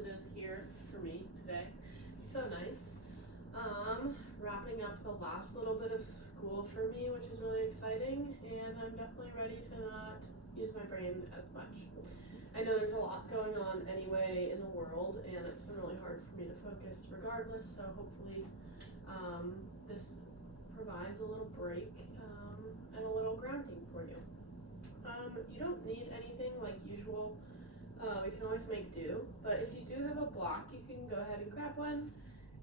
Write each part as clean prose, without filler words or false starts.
it is here for me today. It's so nice. Wrapping up the last little bit of school for me, which is really exciting, and I'm definitely ready to not use my brain as much. I know there's a lot going on anyway in the world, and it's been really hard for me to focus regardless, so hopefully this provides a little break and a little grounding for you. You don't need anything like usual. We can always make do, but if you do have a block, you can go ahead and grab one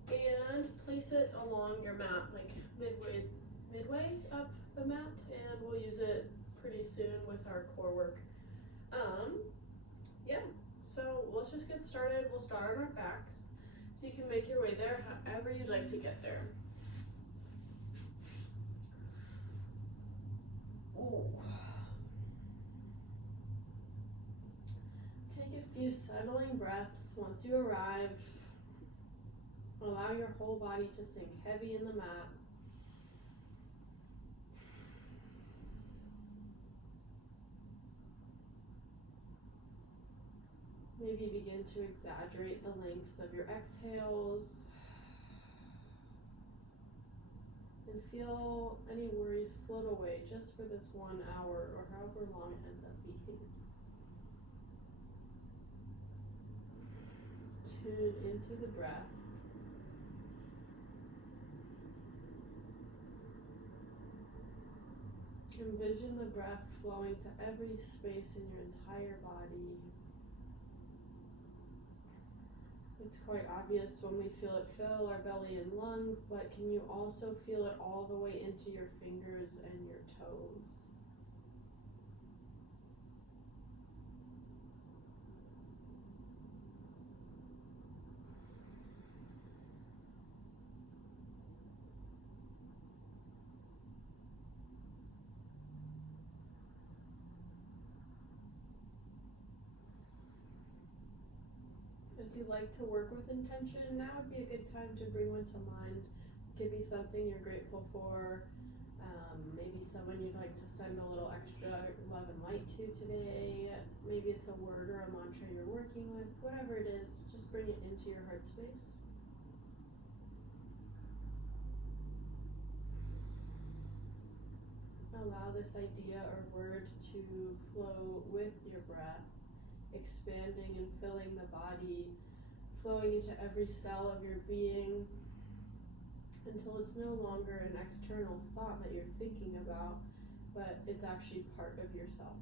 and place it along your mat, like midway up the mat, and we'll use it pretty soon with our core work. Yeah, so let's just get started. We'll start on our backs, so you can make your way there however you'd like to get there. Ooh. Take a few settling breaths once you arrive. Allow your whole body to sink heavy in the mat. Maybe begin to exaggerate the lengths of your exhales. And feel any worries float away just for this 1 hour or however long it ends up being. Tune into the breath. Envision the breath flowing to every space in your entire body. It's quite obvious when we feel it fill our belly and lungs, but can you also feel it all the way into your fingers and your toes? If you'd like to work with intention, now would be a good time to bring one to mind. Could be something you're grateful for, maybe someone you'd like to send a little extra love and light to today. Maybe it's a word or a mantra you're working with. Whatever it is, just bring it into your heart space. Allow this idea or word to flow with your breath, expanding and filling the body, flowing into every cell of your being until it's no longer an external thought that you're thinking about, but it's actually part of yourself.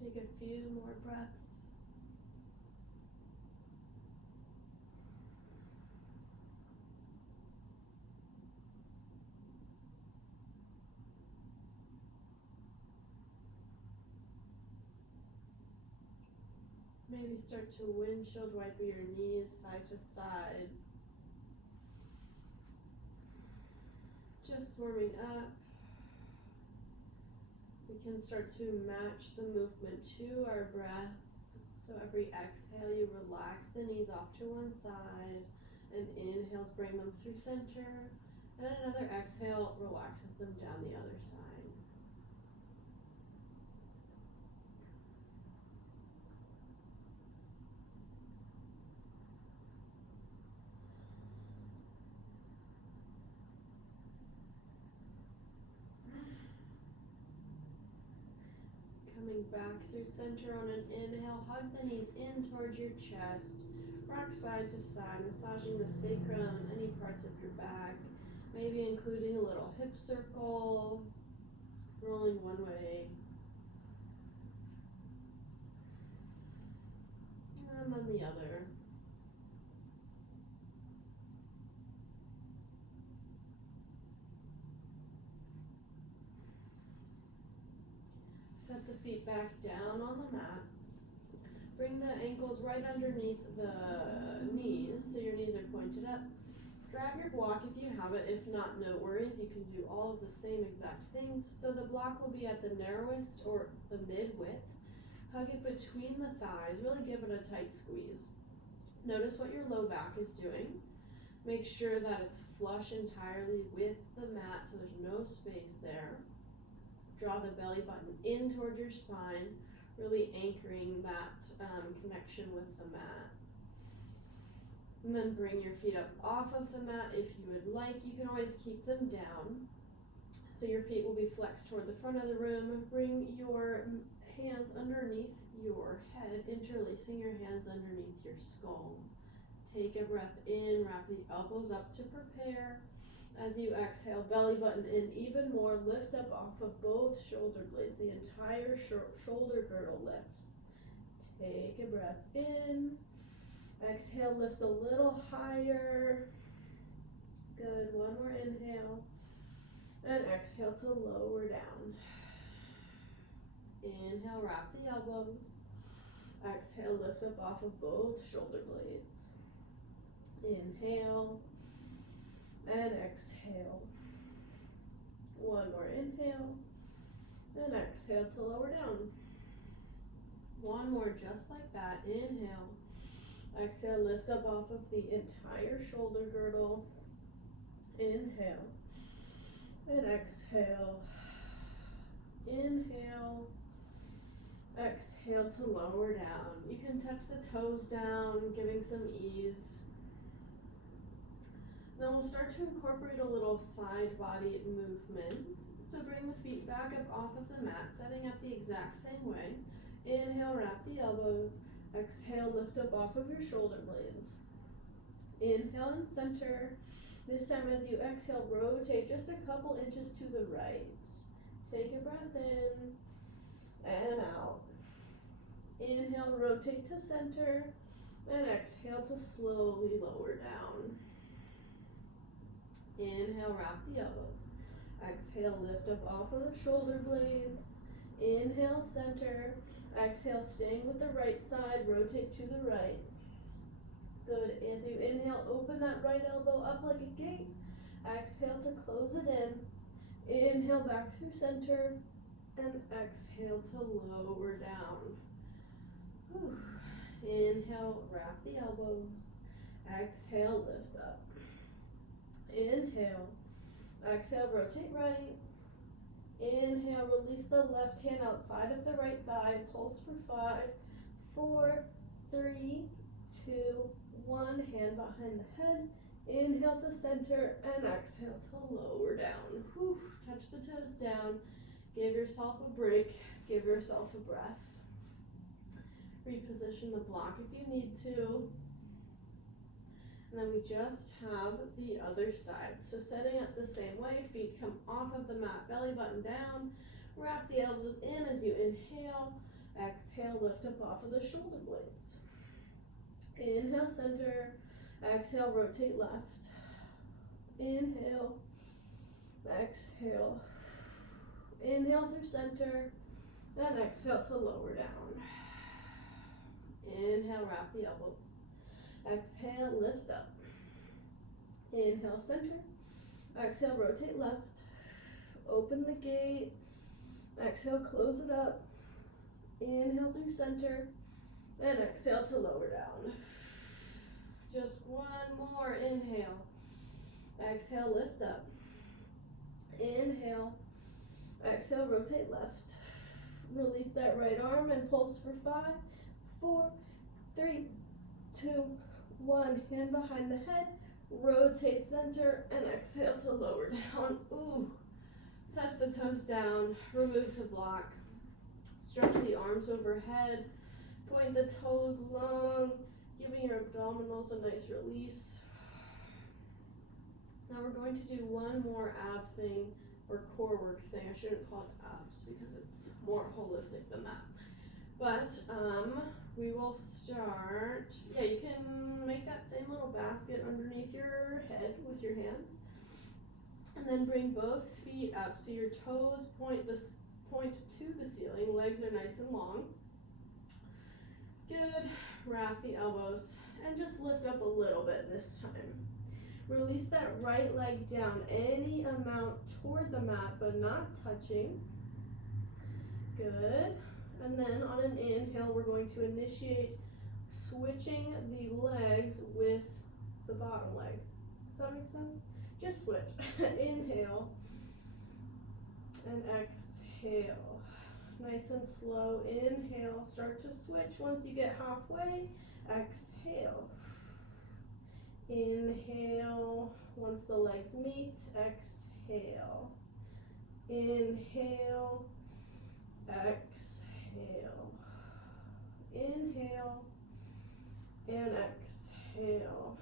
Take a few more breaths. Maybe start to windshield wipe your knees side to side. Just warming up. We can start to match the movement to our breath. So every exhale, you relax the knees off to one side, and inhales bring them through center, and another exhale relaxes them down the other side. Coming back through center on an inhale, hug the knees in towards your chest, rock side to side, massaging the sacrum, any parts of your back, maybe including a little hip circle, rolling one way, and then the other. Set the feet back down on the mat. Bring the ankles right underneath the knees, so your knees are pointed up. Grab your block if you have it. If not, no worries. You can do all of the same exact things. So the block will be at the narrowest or the mid-width. Hug it between the thighs. Really give it a tight squeeze. Notice what your low back is doing. Make sure that it's flush entirely with the mat, so there's no space there. Draw the belly button in toward your spine, really anchoring that connection with the mat. And then bring your feet up off of the mat if you would like. You can always keep them down. So your feet will be flexed toward the front of the room. Bring your hands underneath your head, interlacing your hands underneath your skull. Take a breath in, wrap the elbows up to prepare. As you exhale, belly button in even more, lift up off of both shoulder blades. The entire shoulder girdle lifts. Take a breath in. Exhale, lift a little higher. Good, one more inhale. And exhale to lower down. Inhale, wrap the elbows. Exhale, lift up off of both shoulder blades. Inhale and exhale. One more inhale and exhale to lower down. One more just like that. Inhale. Exhale, lift up off of the entire shoulder girdle. Inhale and exhale. Inhale. Exhale to lower down. You can touch the toes down, giving some ease. Then we'll start to incorporate a little side body movement. So bring the feet back up off of the mat, setting up the exact same way. Inhale, wrap the elbows. Exhale, lift up off of your shoulder blades. Inhale and center. This time as you exhale, rotate just a couple inches to the right. Take a breath in and out. Inhale, rotate to center, and exhale to slowly lower down. Inhale, wrap the elbows. Exhale, lift up off of the shoulder blades. Inhale, center. Exhale, staying with the right side, rotate to the right. Good. As you inhale, open that right elbow up like a gate. Exhale to close it in. Inhale, back through center, and exhale to lower down. Whew. Inhale, wrap the elbows. Exhale, lift up. Inhale. Exhale, rotate right. Inhale, release the left hand outside of the right thigh. Pulse for 5, 4, 3, 2, 1. Hand behind the head. Inhale to center and exhale to lower down. Whew. Touch the toes down. Give yourself a break. Give yourself a breath. Reposition the block if you need to. And then we just have the other side. So setting up the same way, feet come off of the mat, belly button down. Wrap the elbows in as you inhale. Exhale, lift up off of the shoulder blades. Inhale, center. Exhale, rotate left. Inhale. Exhale. Inhale through center. And exhale to lower down. Inhale, wrap the elbows. Exhale, lift up. Inhale, center. Exhale, rotate left. Open the gate. Exhale, close it up. Inhale through center. And exhale to lower down. Just one more. Inhale. Exhale, lift up. Inhale. Exhale, rotate left. Release that right arm and pulse for 5, 4, 3, 2, 1. Hand behind the head. Rotate center and exhale to lower down. Ooh. Touch the toes down. Remove the block. Stretch the arms overhead. Point the toes long. Giving your abdominals a nice release. Now we're going to do one more ab thing or core work thing. I shouldn't call it abs because it's more holistic than that. But we will start, you can make that same little basket underneath your head with your hands. And then bring both feet up so your toes point to the ceiling, legs are nice and long. Good. Wrap the elbows and just lift up a little bit this time. Release that right leg down any amount toward the mat, but not touching. Good. And then on an inhale, we're going to initiate switching the legs with the bottom leg. Does that make sense? Just switch. Inhale and exhale. Nice and slow. Inhale. Start to switch. Once you get halfway, exhale. Inhale. Once the legs meet, exhale. Inhale. Exhale. Inhale and exhale.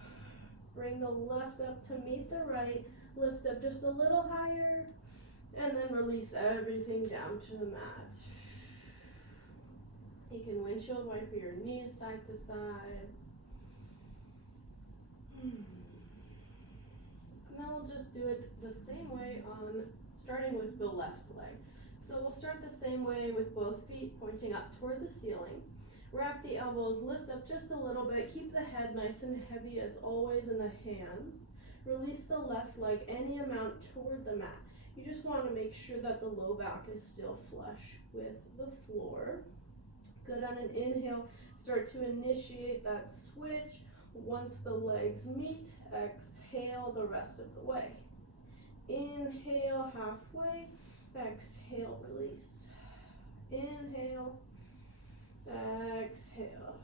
Bring the left up to meet the right. Lift up just a little higher. And then release everything down to the mat. You can windshield wiper your knees side to side. And then we'll just do it the same way starting with the left leg. So we'll start the same way with both feet pointing up toward the ceiling. Wrap the elbows, lift up just a little bit. Keep the head nice and heavy as always in the hands. Release the left leg any amount toward the mat. You just want to make sure that the low back is still flush with the floor. Good. On an inhale, start to initiate that switch. Once the legs meet, exhale the rest of the way. Inhale halfway, exhale, release. Inhale, exhale.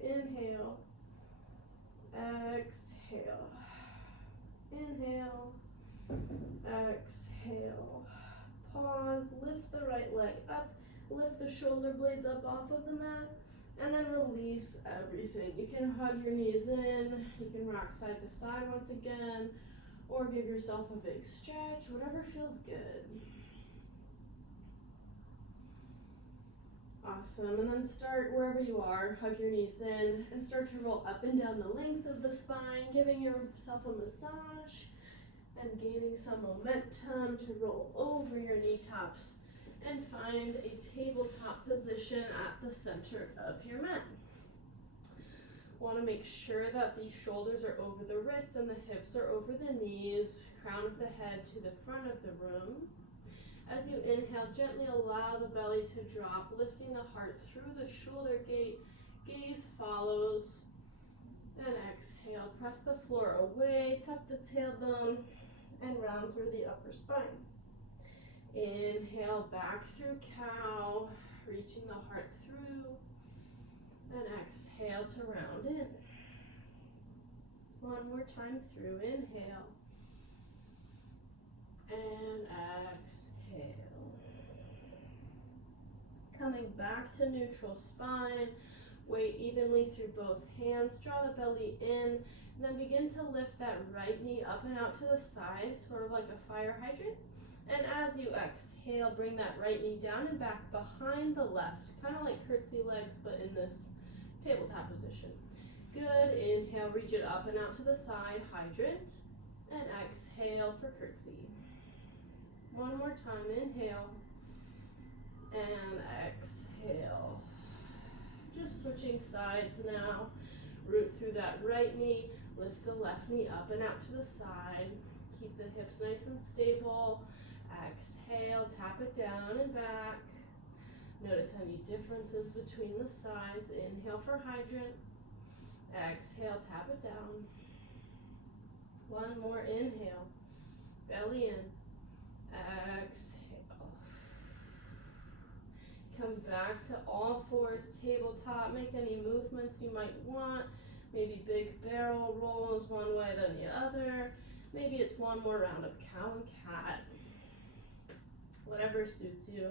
Inhale, exhale. Inhale, exhale. Pause, lift the right leg up, lift the shoulder blades up off of the mat, and then release everything. You can hug your knees in, you can rock side to side once again, or give yourself a big stretch, whatever feels good. Awesome, and then start wherever you are, hug your knees in, and start to roll up and down the length of the spine, giving yourself a massage, and gaining some momentum to roll over your knee tops and find a tabletop position at the center of your mat. Want to make sure that the shoulders are over the wrists and the hips are over the knees, crown of the head to the front of the room. As you inhale, gently allow the belly to drop, lifting the heart through the shoulder gate. Gaze follows. And exhale, press the floor away, tuck the tailbone, and round through the upper spine. Inhale, back through cow, reaching the heart through, and exhale to round in. One more time through, inhale, and exhale. Coming back to neutral spine, weight evenly through both hands, draw the belly in, and then begin to lift that right knee up and out to the side, sort of like a fire hydrant. And as you exhale, bring that right knee down and back behind the left, kind of like curtsy legs, but in this tabletop position. Good. Inhale, reach it up and out to the side, hydrant, and exhale for curtsy. One more time, inhale, and exhale. Just switching sides now. Root through that right knee, lift the left knee up and out to the side. Keep the hips nice and stable. Exhale, tap it down and back. Notice any differences between the sides. Inhale for hydrant. Exhale, tap it down. One more inhale. Belly in. Exhale. Come back to all fours, tabletop. Make any movements you might want. Maybe big barrel rolls one way then the other. Maybe it's one more round of cow and cat. Whatever suits you.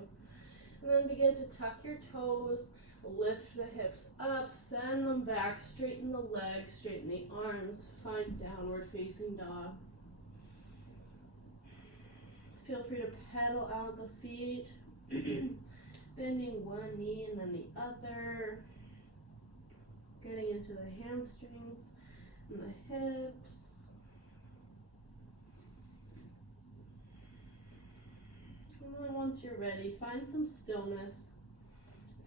And then begin to tuck your toes, lift the hips up, send them back, straighten the legs, straighten the arms, find downward facing dog. Feel free to pedal out the feet, bending one knee and then the other, getting into the hamstrings and the hips. And then once you're ready, find some stillness.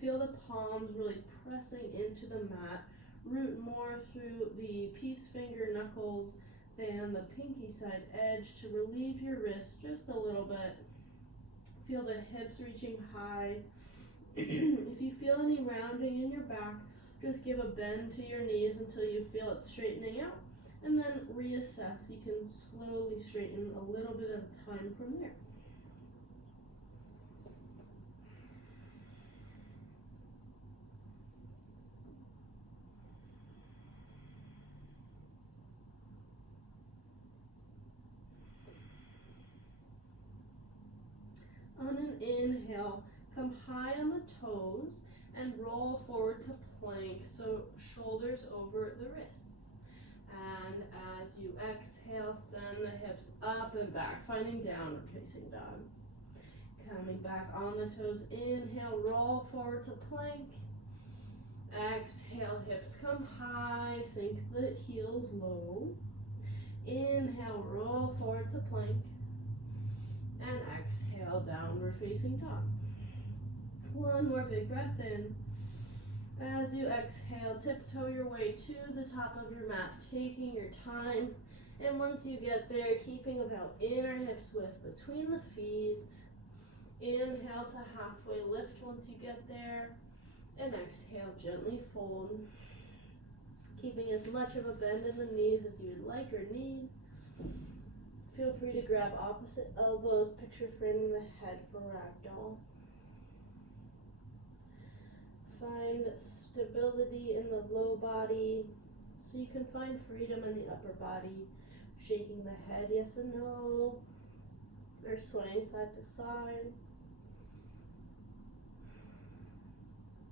Feel the palms really pressing into the mat. Root more through the peace finger knuckles than the pinky side edge to relieve your wrist just a little bit. Feel the hips reaching high. If you feel any rounding in your back, just give a bend to your knees until you feel it straightening out, and then reassess. You can slowly straighten a little bit at a time from there. On an inhale, come high on the toes and roll forward to plank, so shoulders over the wrists. And as you exhale, send the hips up and back, finding downward facing dog. Coming back on the toes, inhale, roll forward to plank. Exhale, hips come high, sink the heels low. Inhale, roll forward to plank. And exhale, downward facing dog. One more big breath in. As you exhale, tiptoe your way to the top of your mat, taking your time. And once you get there, keeping about inner hips width between the feet. Inhale to halfway lift once you get there. And exhale, gently fold. Keeping as much of a bend in the knees as you would like or need. Feel free to grab opposite elbows, picture framing the head for ragdoll. Find stability in the low body so you can find freedom in the upper body. Shaking the head, yes and no, or swaying side to side.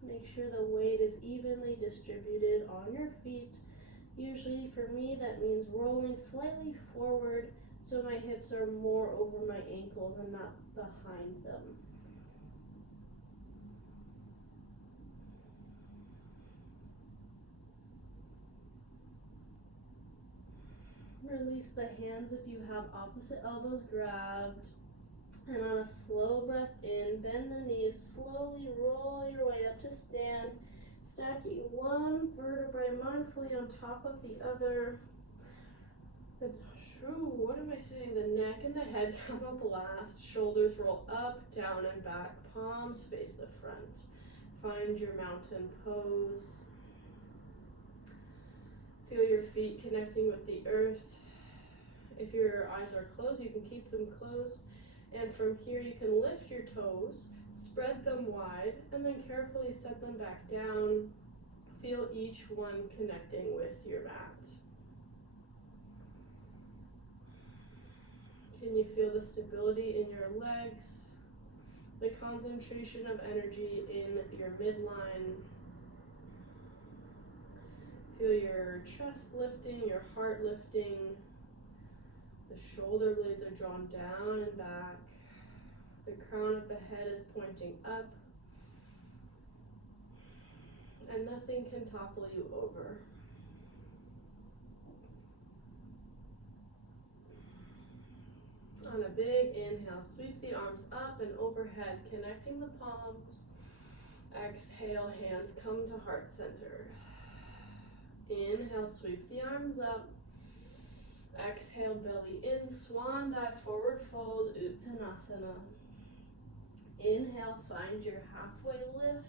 Make sure the weight is evenly distributed on your feet. Usually for me that means rolling slightly forward so my hips are more over my ankles and not behind them. Release the hands if you have opposite elbows grabbed. And on a slow breath in, bend the knees, slowly roll your way up to stand. Stacking one vertebrae mindfully on top of the other. What am I saying? The neck and the head come up last. Shoulders roll up, down, and back. Palms face the front. Find your mountain pose. Feel your feet connecting with the earth. If your eyes are closed, you can keep them closed. And from here, you can lift your toes, spread them wide, and then carefully set them back down. Feel each one connecting with your mat. Can you feel the stability in your legs, the concentration of energy in your midline? Feel your chest lifting, your heart lifting. The shoulder blades are drawn down and back. The crown of the head is pointing up. And nothing can topple you over. On a big inhale, sweep the arms up and overhead, connecting the palms. Exhale, hands come to heart center. Inhale, sweep the arms up. Exhale, belly in, swan dive, forward fold, Uttanasana. Inhale, find your halfway lift.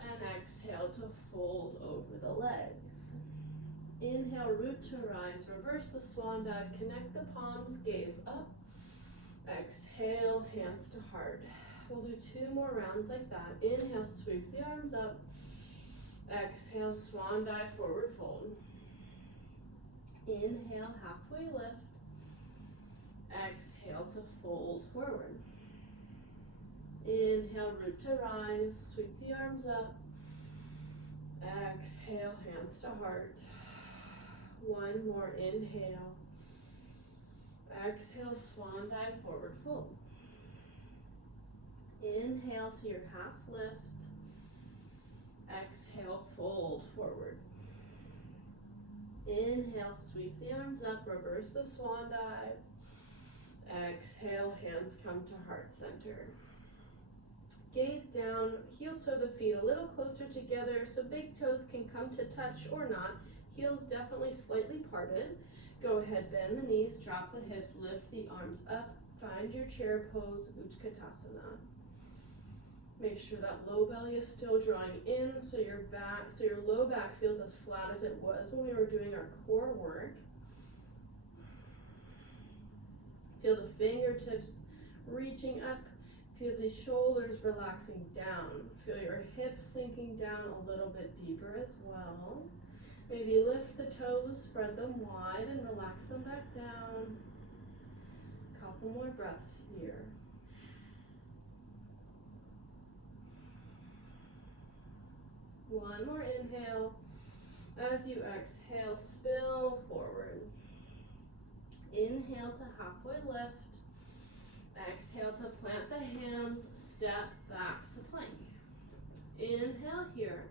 And exhale to fold over the legs. Inhale, root to rise, reverse the swan dive, connect the palms, gaze up. Exhale, hands to heart. We'll do 2 more rounds like that. Inhale, sweep the arms up. Exhale, swan dive, forward fold. Inhale, halfway lift. Exhale to fold forward. Inhale, root to rise, sweep the arms up. Exhale, hands to heart. 1 more inhale. Exhale, swan dive, forward fold. Inhale to your half lift. Exhale, fold forward. Inhale, sweep the arms up, reverse the swan dive. Exhale, hands come to heart center. Gaze down, heel toe the feet a little closer together so big toes can come to touch or not. Heels definitely slightly parted. Go ahead, bend the knees, drop the hips, lift the arms up. Find your chair pose, Utkatasana. Make sure that low belly is still drawing in so your low back feels as flat as it was when we were doing our core work. Feel the fingertips reaching up. Feel the shoulders relaxing down. Feel your hips sinking down a little bit deeper as well. Maybe lift the toes, spread them wide, and relax them back down. Couple more breaths here. One more inhale. As you exhale, spill forward. Inhale to halfway lift. Exhale to plant the hands, step back to plank. Inhale here.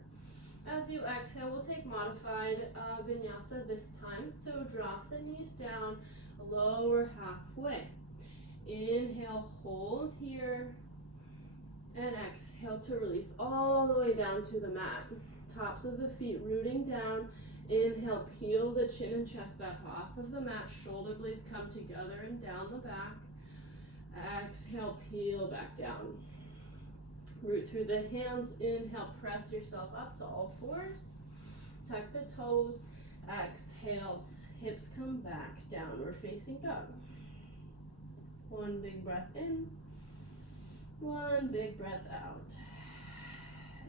As you exhale, we'll take modified vinyasa this time. So drop the knees down, lower halfway. Inhale, hold here. And exhale to release all the way down to the mat. Tops of the feet rooting down. Inhale, peel the chin and chest up off of the mat. Shoulder blades come together and down the back. Exhale, peel back down. Root through the hands. Inhale, press yourself up to all fours. Tuck the toes. Exhale, hips come back. Downward facing dog. One big breath in. One big breath out.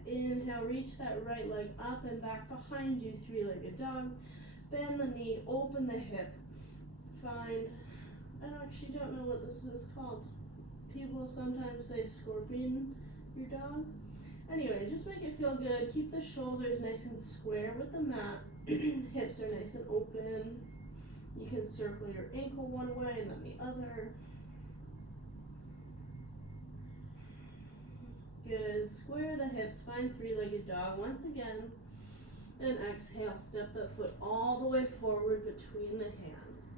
Inhale, reach that right leg up and back behind you, three-legged dog. Bend the knee, open the hip. Find, I actually don't know what this is called. People sometimes say scorpion your dog. Anyway, just make it feel good. Keep the shoulders nice and square with the mat. Hips are nice and open. You can circle your ankle one way and then the other. Good. Square the hips. Find three-legged dog once again. And exhale. Step the foot all the way forward between the hands.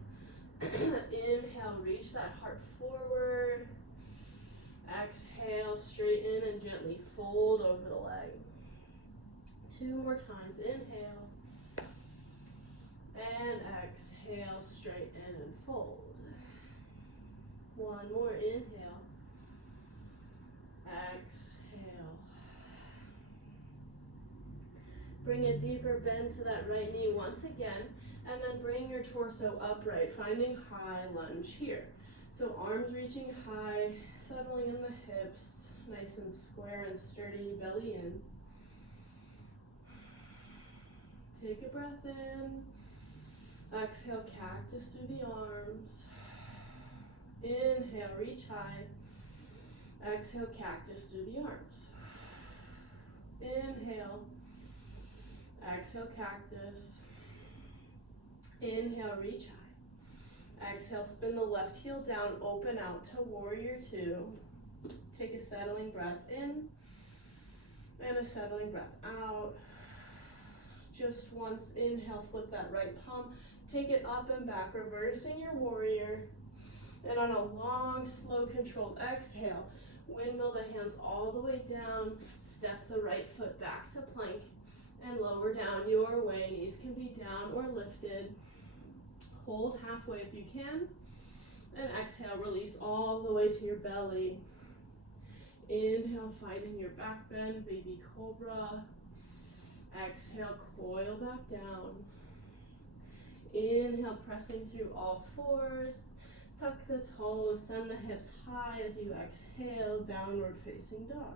Inhale. Reach that heart forward. Exhale. Straighten and gently fold over the leg. Two more times. Inhale. And exhale. Straighten and fold. One more. Inhale. Exhale. Bring a deeper bend to that right knee once again, and then bring your torso upright, finding high lunge here. So arms reaching high, settling in the hips, nice and square and sturdy, belly in. Take a breath in. Exhale, cactus through the arms. Inhale, reach high. Exhale, cactus through the arms. Inhale. Exhale, cactus. Inhale, reach high. Exhale, spin the left heel down, open out to warrior two. Take a settling breath in and a settling breath out. Just once, inhale, flip that right palm. Take it up and back, reversing your warrior. And on a long, slow, controlled exhale, windmill the hands all the way down, step the right foot back to plank, and lower down your way. Knees can be down or lifted. Hold halfway if you can, and exhale, release all the way to your belly. Inhale, finding your back bend, baby cobra. Exhale, coil back down. Inhale, pressing through all fours. Tuck the toes, send the hips high as you exhale, downward facing dog.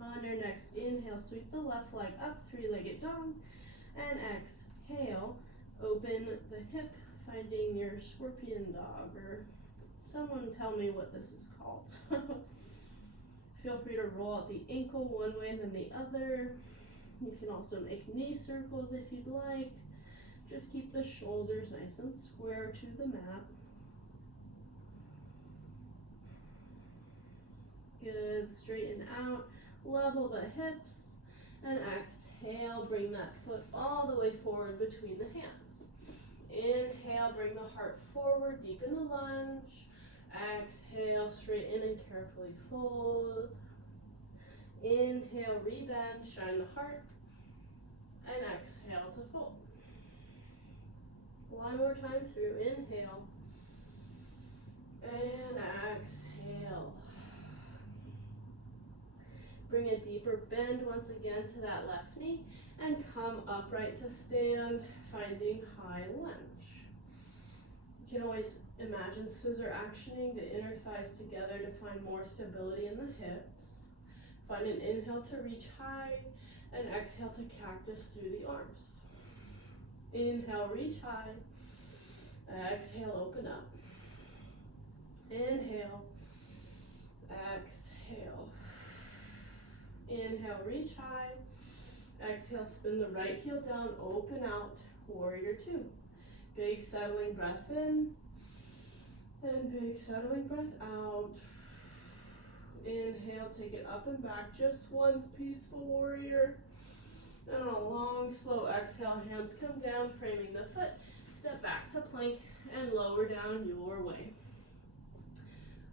On your next inhale, sweep the left leg up, three-legged dog, and exhale, open the hip, finding your scorpion dog, or someone tell me what this is called. Feel free to roll out the ankle one way and then the other. You can also make knee circles if you'd like. Just keep the shoulders nice and square to the mat. Good, straighten out, level the hips, and exhale, bring that foot all the way forward between the hands. Inhale, bring the heart forward, deepen the lunge. Exhale, straighten and carefully fold. Inhale, rebend, shine the heart. And exhale to fold. One more time through. Inhale. And exhale. Bring a deeper bend once again to that left knee and come upright to stand, finding high lunge. You can always imagine scissor actioning the inner thighs together to find more stability in the hips. Find an inhale to reach high and exhale to cactus through the arms. Inhale, reach high. Exhale, open up. Inhale. Exhale. Inhale, reach high. Exhale, spin the right heel down, open out, warrior two. Big settling breath in. And big settling breath out. Inhale, take it up and back just once, peaceful warrior. And a long, slow exhale, hands come down, framing the foot. Step back to plank and lower down your way.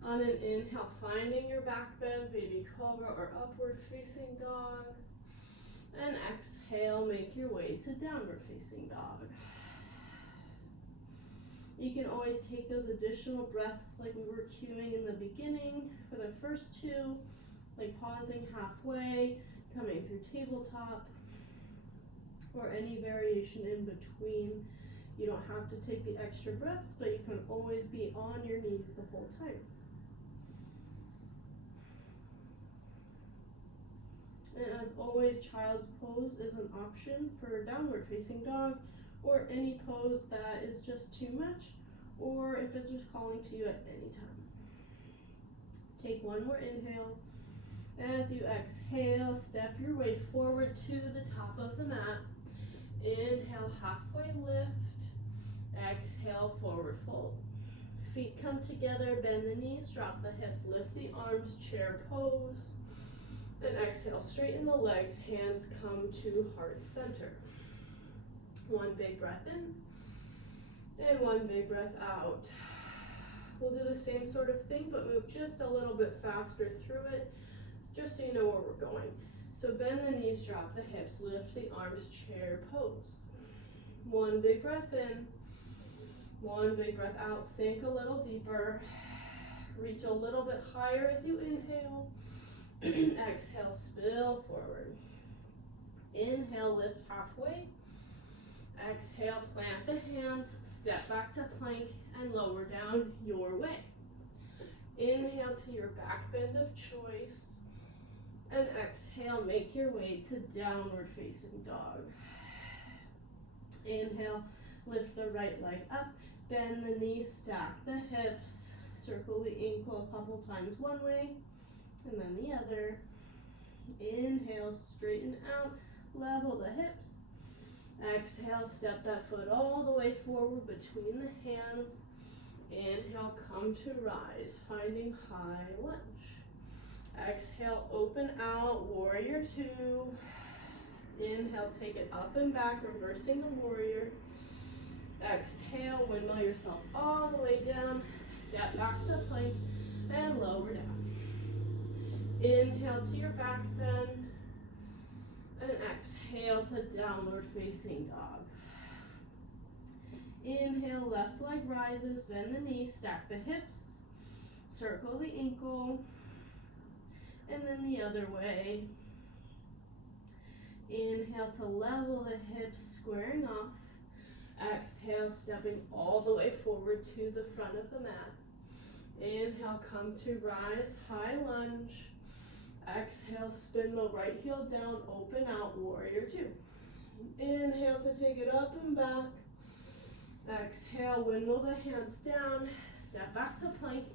On an inhale, finding your back bend, baby cobra or upward facing dog. And exhale, make your way to downward facing dog. You can always take those additional breaths like we were cueing in the beginning for the first two, like pausing halfway, coming through tabletop, or any variation in between. You don't have to take the extra breaths, but you can always be on your knees the whole time. And as always, child's pose is an option for downward facing dog, or any pose that is just too much, or if it's just calling to you at any time. Take one more inhale. As you exhale, step your way forward to the top of the mat. Inhale, halfway lift. Exhale, forward fold. Feet come together, bend the knees, drop the hips, lift the arms, chair pose. And exhale, straighten the legs, hands come to heart center. One big breath in, and one big breath out. We'll do the same sort of thing, but move just a little bit faster through it, just so you know where we're going. So bend the knees, drop the hips, lift the arms, chair pose. One big breath in, one big breath out, sink a little deeper, reach a little bit higher as you inhale. Exhale, spill forward. Inhale, lift halfway. Exhale, plant the hands, step back to plank, and lower down your way. Inhale to your back bend of choice. And exhale, make your way to downward facing dog. Inhale, lift the right leg up, bend the knees, stack the hips, circle the ankle a couple times one way, and then the other. Inhale, straighten out, level the hips. Exhale, step that foot all the way forward between the hands. Inhale, come to rise, finding high lunge. Exhale, open out, warrior two. Inhale, take it up and back, reversing the warrior. Exhale, windmill yourself all the way down, step back to plank, and lower down. Inhale to your back bend, and exhale to downward facing dog. Inhale, left leg rises, bend the knee, stack the hips, circle the ankle, and then the other way. Inhale to level the hips, squaring off. Exhale, stepping all the way forward to the front of the mat. Inhale, come to rise, high lunge. Exhale, spin the right heel down, open out, warrior two. Inhale to take it up and back. Exhale, windmill the hands down, step back to plank,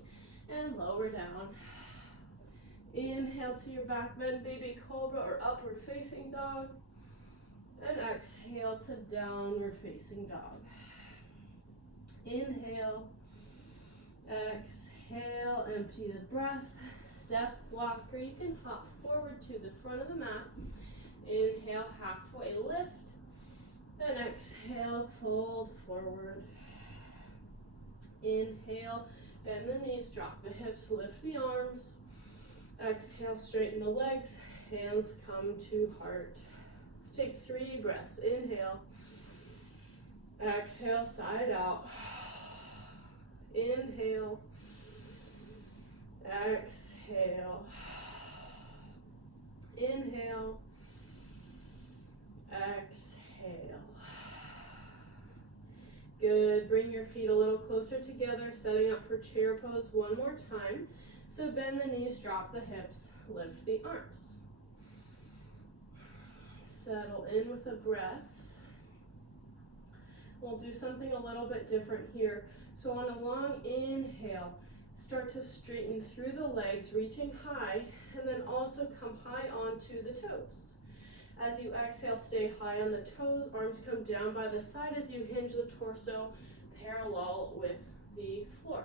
and lower down. Inhale to your back bend, baby cobra or upward facing dog. And exhale to downward facing dog. Inhale, exhale, empty the breath. Step, walk, or you can hop forward to the front of the mat. Inhale, halfway lift. And exhale, fold forward. Inhale, Bend the knees, drop the hips, lift the arms. Exhale, straighten the legs, hands come to heart. Let's take 3 breaths. Inhale. Exhale, side out. Inhale. Exhale. Inhale. Exhale. Good. Bring your feet a little closer together, setting up for chair pose one more time. So bend the knees, drop the hips, lift the arms. Settle in with a breath. We'll do something a little bit different here. So on a long inhale, start to straighten through the legs, reaching high, and then also come high onto the toes. As you exhale, stay high on the toes, arms come down by the side as you hinge the torso parallel with the floor.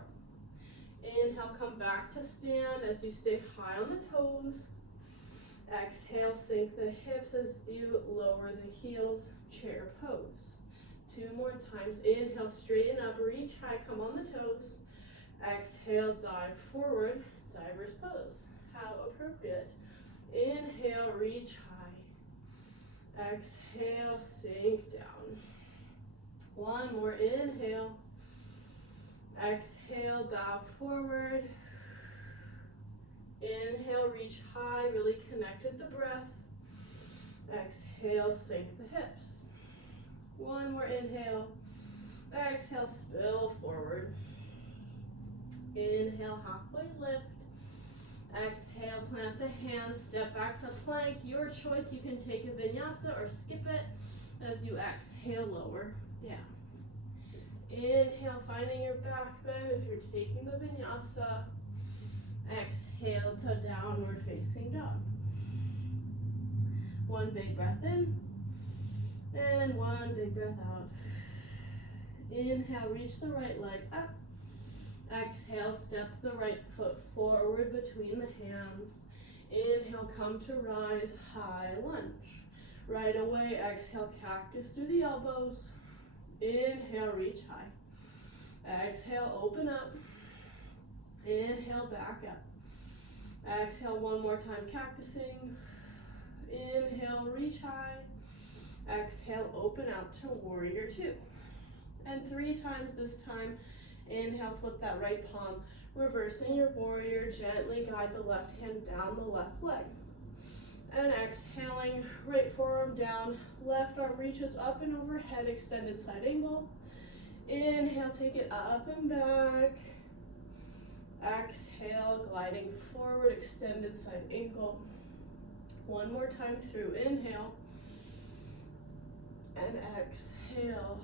Inhale, come back to stand as you stay high on the toes. Exhale, sink the hips as you lower the heels, chair pose. 2 more times. Inhale, straighten up, reach high, come on the toes. Exhale, dive forward, diver's pose. How appropriate. Inhale, reach high. Exhale, sink down. 1 more. Inhale. Exhale, bow forward. Inhale, reach high, really connected the breath. Exhale, sink the hips. 1 more inhale. Exhale, spill forward. Inhale, halfway lift. Exhale, plant the hands, step back to plank. Your choice, you can take a vinyasa or skip it as you exhale, lower down. Inhale, finding your back bend if you're taking the vinyasa. Exhale to downward facing dog. 1 big breath in, and 1 big breath out. Inhale, reach the right leg up. Exhale, step the right foot forward between the hands. Inhale, come to rise, high lunge. Right away, exhale, cactus through the elbows. Inhale, reach high. Exhale, open up. Inhale, back up. Exhale, 1 more time, cactusing. Inhale, reach high. Exhale, open out to warrior 2. And 3 times this time. Inhale, flip that right palm. Reversing your warrior, gently guide the left hand down the left leg. And exhaling, right forearm down, left arm reaches up and overhead, extended side angle. Inhale, take it up and back. Exhale, gliding forward, extended side angle. 1 more time through, inhale. And exhale.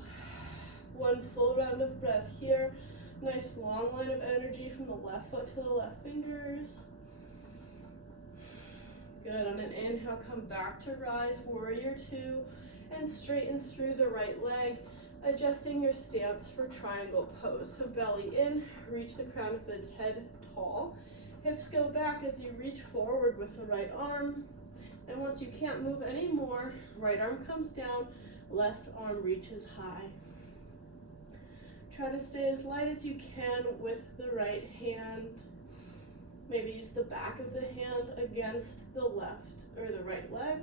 1 full round of breath here. Nice long line of energy from the left foot to the left fingers. Good, on an inhale, come back to rise, warrior 2, and straighten through the right leg, adjusting your stance for triangle pose. So belly in, reach the crown of the head tall. Hips go back as you reach forward with the right arm. And once you can't move anymore, right arm comes down, left arm reaches high. Try to stay as light as you can with the right hand. Maybe use the back of the hand against the left or the right leg.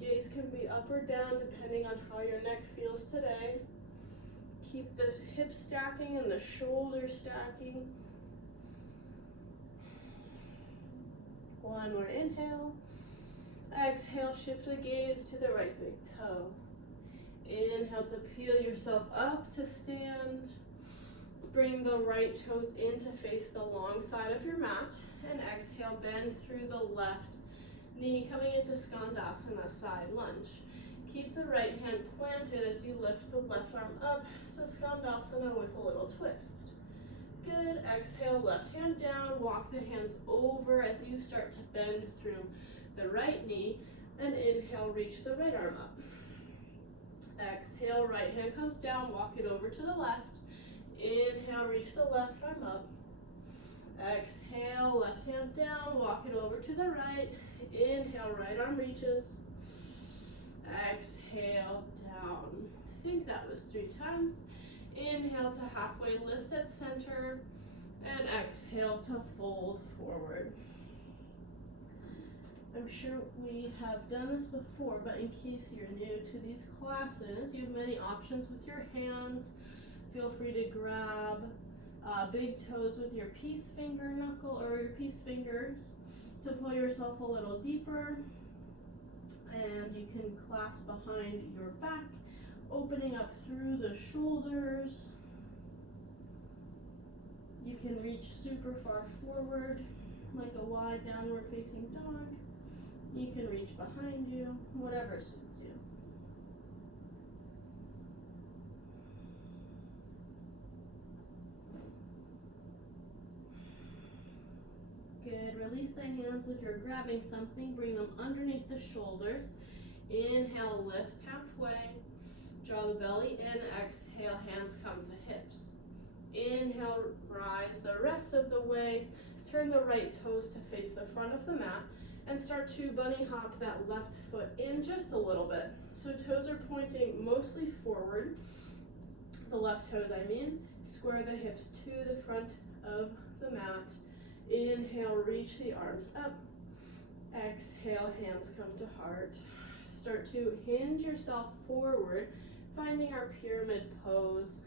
Gaze can be up or down depending on how your neck feels today. Keep the hips stacking and the shoulders stacking. 1 more inhale. Exhale, shift the gaze to the right big toe. Inhale to peel yourself up to stand. Bring the right toes in to face the long side of your mat. And exhale, bend through the left knee, coming into Skandasana, side lunge. Keep the right hand planted as you lift the left arm up, so Skandasana with a little twist. Good, exhale, left hand down, walk the hands over as you start to bend through the right knee, and inhale, reach the right arm up. Exhale, right hand comes down, walk it over to the left. Inhale, reach the left arm up. Exhale, left hand down, walk it over to the right. Inhale, right arm reaches. Exhale, down. I think that was 3 times. Inhale to halfway lift at center, and exhale to fold forward. I'm sure we have done this before, but in case you're new to these classes, you have many options with your hands. Feel free to grab big toes with your peace finger knuckle or your peace fingers to pull yourself a little deeper. And you can clasp behind your back, opening up through the shoulders. You can reach super far forward, like a wide downward facing dog. You can reach behind you, whatever suits you. Good, release the hands if you're grabbing something, bring them underneath the shoulders. Inhale, lift halfway, draw the belly in, exhale, hands come to hips. Inhale, rise the rest of the way, turn the right toes to face the front of the mat, and start to bunny hop that left foot in just a little bit. So toes are pointing mostly forward, the left toes I mean, square the hips to the front of the mat. Inhale, reach the arms up. Exhale, hands come to heart. Start to hinge yourself forward, finding our pyramid pose.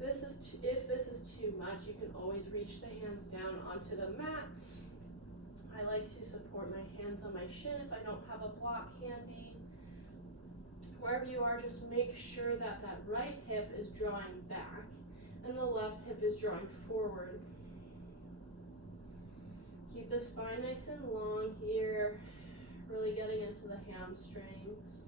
If this is too much, you can always reach the hands down onto the mat. I like to support my hands on my shin if I don't have a block handy. Wherever you are, just make sure that that right hip is drawing back and the left hip is drawing forward. Keep the spine nice and long here, really getting into the hamstrings.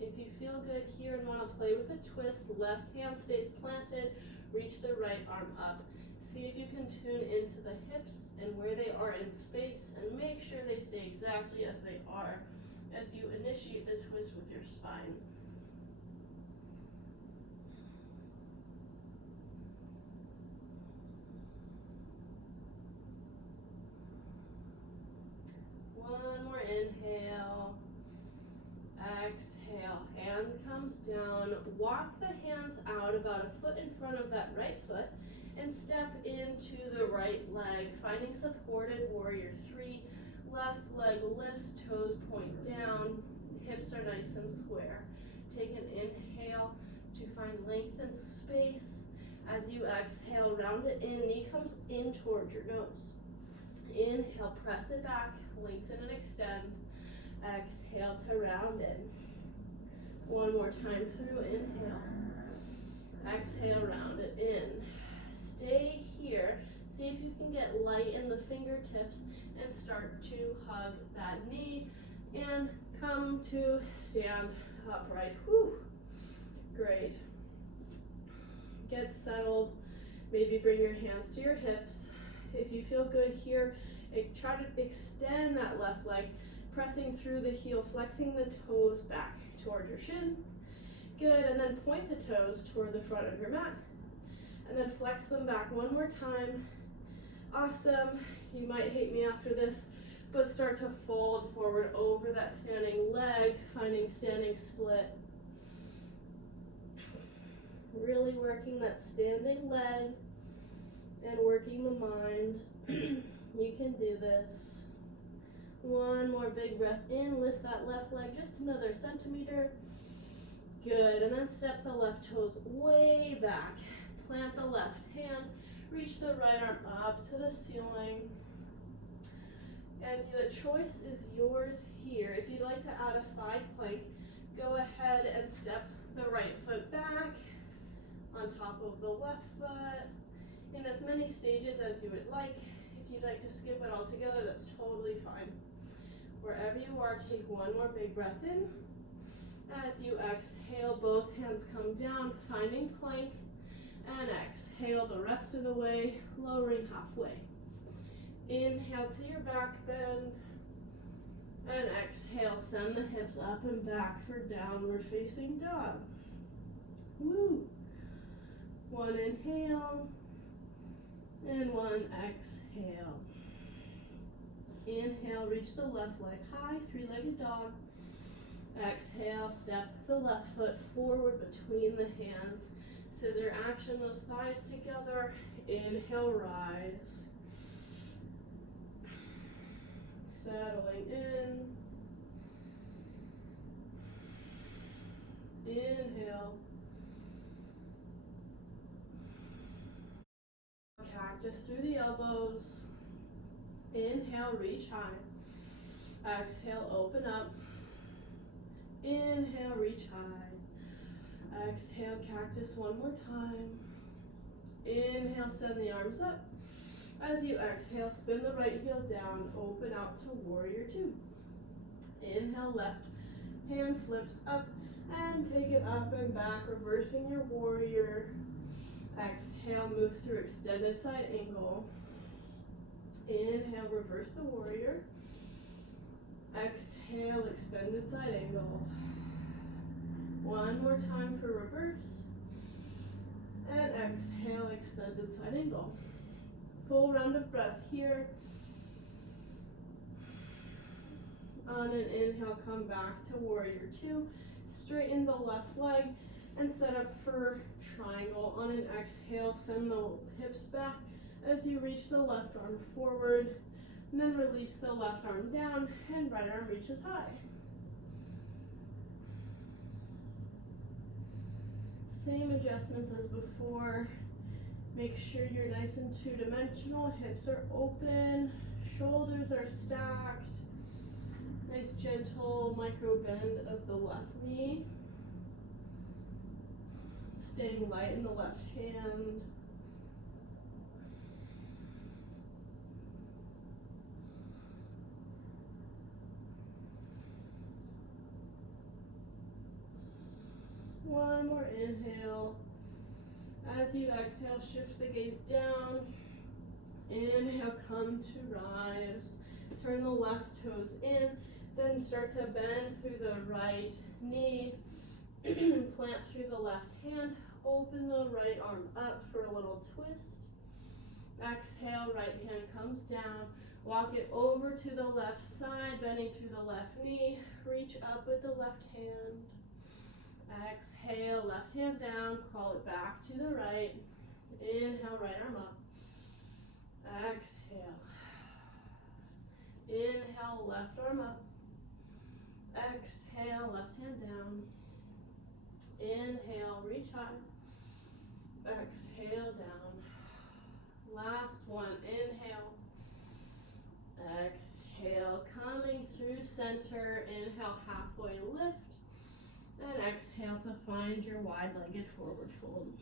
If you feel good here and want to play with a twist, left hand stays planted, reach the right arm up. See if you can tune into the hips and where they are in space, and make sure they stay exactly as they are as you initiate the twist with your spine. One more inhale. Exhale, hand comes down. Walk the hands out about a foot in front of that right foot and step into the right leg, finding supported warrior 3. Left leg lifts, toes point down, hips are nice and square. Take an inhale to find length and space. As you exhale, round it in, knee comes in towards your nose. Inhale, press it back, lengthen and extend. Exhale to round in. One more time through, inhale. Exhale, round it in. Stay here. See if you can get light in the fingertips and start to hug that knee and come to stand upright. Whew. Great. Get settled. Maybe bring your hands to your hips. If you feel good here, try to extend that left leg, pressing through the heel, flexing the toes back toward your shin. Good, and then point the toes toward the front of your mat. And then flex them back one more time. Awesome. You might hate me after this, but start to fold forward over that standing leg, finding standing split. Really working that standing leg and working the mind. You can do this. One more big breath in, lift that left leg just another centimeter. Good, and then step the left toes way back. Plant the left hand, reach the right arm up to the ceiling. And the choice is yours here. If you'd like to add a side plank, go ahead and step the right foot back on top of the left foot in as many stages as you would like. If you'd like to skip it all together, that's totally fine. Wherever you are, take one more big breath in. As you exhale, both hands come down, finding plank, and exhale the rest of the way, lowering halfway. Inhale to your back bend, and exhale, send the hips up and back for downward facing dog. Woo! One inhale, and one exhale. Inhale, reach the left leg high, three-legged dog. Exhale, step the left foot forward between the hands. Scissor action, those thighs together. Inhale, rise. Settling in. Inhale. Cactus through the elbows. Inhale, reach high. Exhale, open up. Inhale, reach high. Exhale, cactus one more time. Inhale, send the arms up. As you exhale, spin the right heel down, open out to warrior two. Inhale, left hand flips up and take it up and back, reversing your warrior. Exhale, move through extended side angle. Inhale, reverse the warrior. Exhale, extended side angle. One more time for reverse. And exhale, extended side angle. Full round of breath here. On an inhale, come back to warrior two. Straighten the left leg and set up for triangle. On an exhale, send the hips back as you reach the left arm forward. And then release the left arm down and right arm reaches high. Same adjustments as before. Make sure you're nice and two-dimensional. Hips are open, shoulders are stacked. Nice gentle micro bend of the left knee. Staying light in the left hand. One more inhale. As you exhale, shift the gaze down. Inhale, come to rise. Turn the left toes in, then start to bend through the right knee. Plant through the left hand. Open the right arm up for a little twist. Exhale, right hand comes down. Walk it over to the left side, bending through the left knee. Reach up with the left hand. Exhale, left hand down, crawl it back to the right. Inhale, right arm up. Exhale. Inhale, left arm up. Exhale, left hand down. Inhale, reach high. Exhale, down. Last one, inhale. Exhale, coming through center. Inhale, halfway lift. And exhale to find your wide-legged forward fold.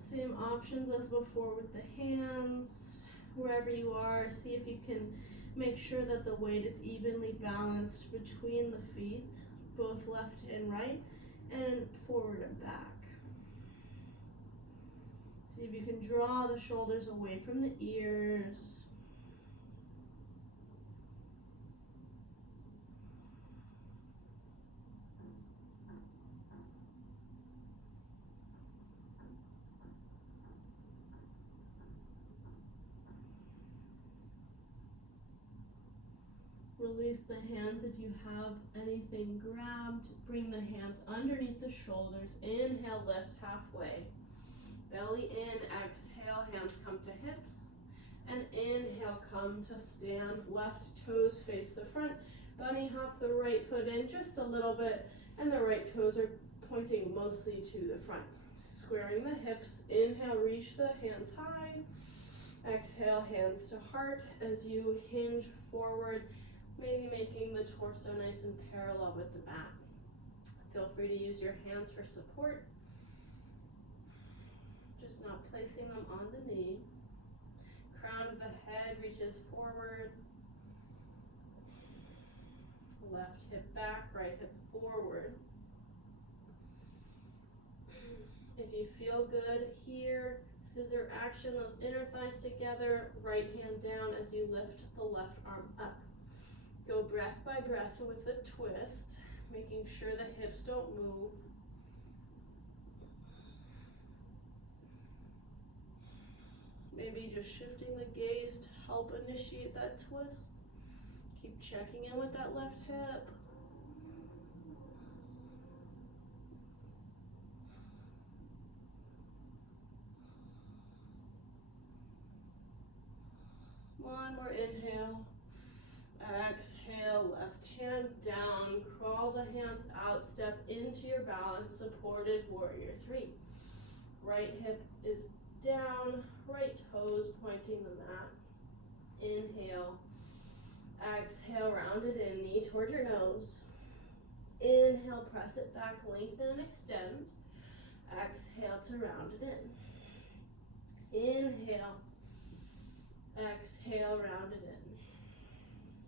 Same options as before with the hands. Wherever you are, see if you can make sure that the weight is evenly balanced between the feet, both left and right, and forward and back. See if you can draw the shoulders away from the ears. Release the hands if you have anything grabbed. Bring the hands underneath the shoulders. Inhale, lift halfway. Belly in, exhale, hands come to hips. And inhale, come to stand. Left toes face the front. Bunny hop the right foot in just a little bit. And the right toes are pointing mostly to the front. Squaring the hips. Inhale, reach the hands high. Exhale, hands to heart as you hinge forward. Maybe making the torso nice and parallel with the mat. Feel free to use your hands for support. Just not placing them on the knee. Crown of the head reaches forward. Left hip back, right hip forward. If you feel good here, scissor action, those inner thighs together, right hand down as you lift the left arm up. Go breath by breath with the twist, making sure the hips don't move. Maybe just shifting the gaze to help initiate that twist. Keep checking in with that left hip. One more inhale. Exhale, left hand down, crawl the hands out, step into your balance, supported warrior 3. Right hip is down, right toes pointing the mat. Inhale, exhale, round it in, knee toward your nose. Inhale, press it back, lengthen and extend. Exhale to round it in. Inhale, exhale, round it in.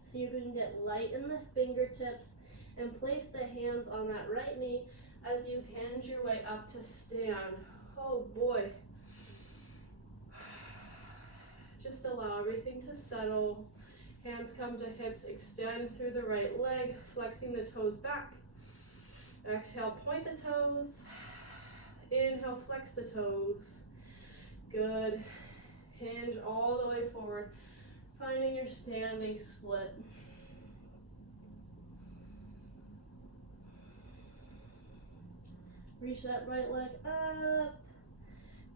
See if we can get light in the fingertips and place the hands on that right knee as you hinge your way up to stand. Oh boy. Just allow everything to settle. Hands come to hips, extend through the right leg, flexing the toes back. Exhale, point the toes. Inhale, flex the toes. Good. Hinge all the way forward. Finding your standing split. Reach that right leg up.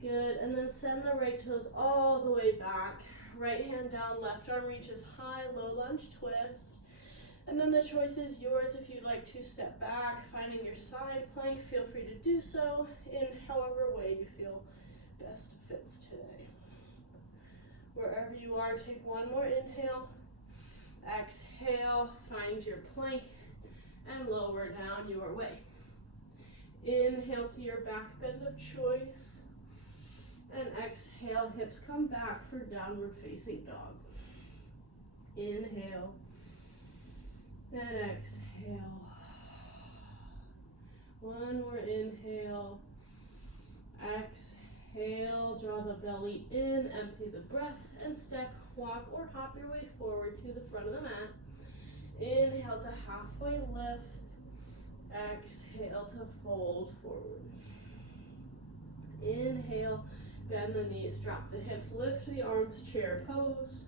Good, and then send the right toes all the way back. Right hand down, left arm reaches high, low lunge twist. And then the choice is yours if you'd like to step back, finding your side plank. Feel free to do so in however way you feel best fits today. Wherever you are, take one more inhale. Exhale, find your plank and lower down your way. Inhale to your back bend of choice. And exhale, hips come back for downward facing dog. Inhale and exhale. One more inhale. Exhale, draw the belly in, empty the breath, and step, walk, or hop your way forward to the front of the mat. Inhale to halfway lift. Exhale to fold forward. Inhale, bend the knees, drop the hips, lift the arms, chair pose.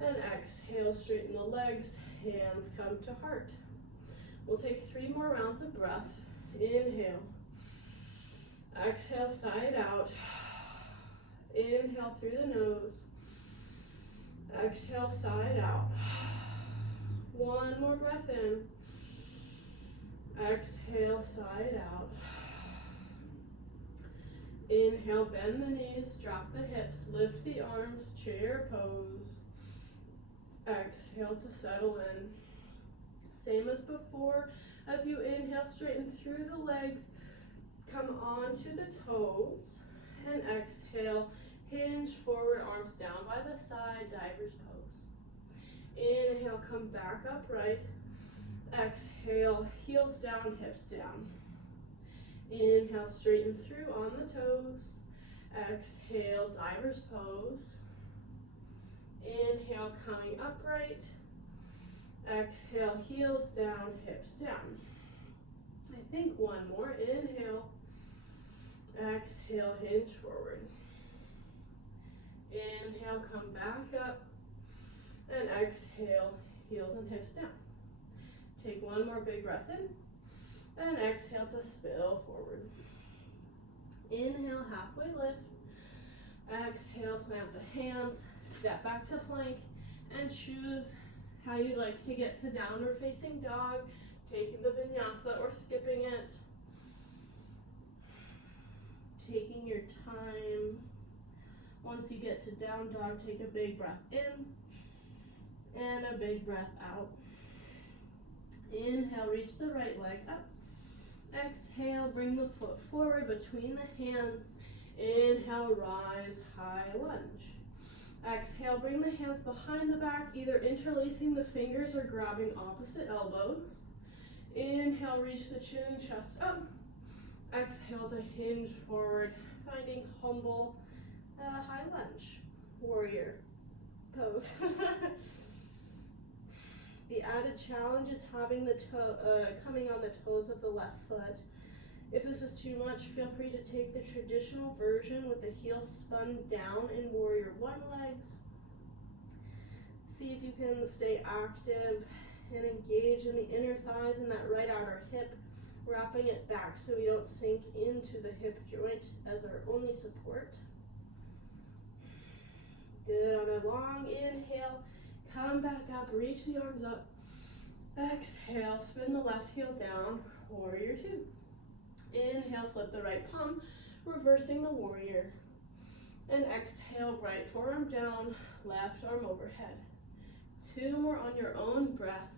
And exhale, straighten the legs, hands come to heart. We'll take 3 more rounds of breath. Inhale. Exhale, side out. Inhale through the nose. Exhale, side out. One more breath in. Exhale, side out. Inhale, bend the knees, drop the hips, lift the arms, chair pose. Exhale to settle in. Same as before. As you inhale, straighten through the legs, come onto the toes, and exhale, hinge forward, arms down by the side, diver's pose. Inhale, come back upright. Exhale, heels down, hips down. Inhale, straighten through on the toes. Exhale, diver's pose. Inhale, coming upright. Exhale, heels down, hips down. I think one more. Inhale. Exhale, hinge forward. Inhale, come back up. And exhale, heels and hips down. Take one more big breath in. And exhale to spill forward. Inhale, halfway lift. Exhale, plant the hands. Step back to plank. And choose how you'd like to get to downward facing dog. Taking the vinyasa or skipping it. Taking your time. Once you get to down dog, take a big breath in. And a big breath out. Inhale, reach the right leg up. Exhale, bring the foot forward between the hands. Inhale, rise, high lunge. Exhale, bring the hands behind the back, either interlacing the fingers or grabbing opposite elbows. Inhale, reach the chin and chest up. Exhale to hinge forward, finding humble, high lunge, warrior pose. The added challenge is having the coming on the toes of the left foot. If this is too much, feel free to take the traditional version with the heel spun down in warrior 1 legs. See if you can stay active and engage in the inner thighs and that right outer hip, wrapping it back so we don't sink into the hip joint as our only support. Good. On a long inhale, come back up, reach the arms up. Exhale, spin the left heel down, warrior two. Inhale, flip the right palm, reversing the warrior. And exhale, right forearm down, left arm overhead. Two more on your own breath.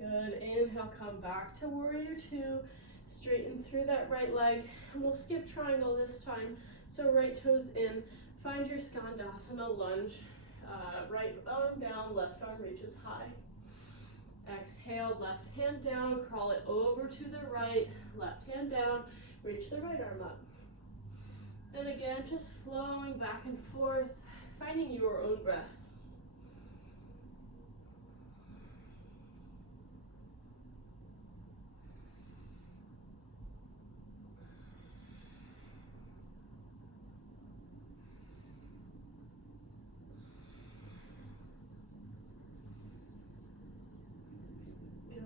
Good. Inhale, come back to warrior two. Straighten through that right leg. And we'll skip triangle this time. So right toes in. Find your Skandasana lunge. Right arm down, left arm reaches high. Exhale, left hand down, crawl it over to the right. Left hand down, reach the right arm up. And again, just flowing back and forth, finding your own breath.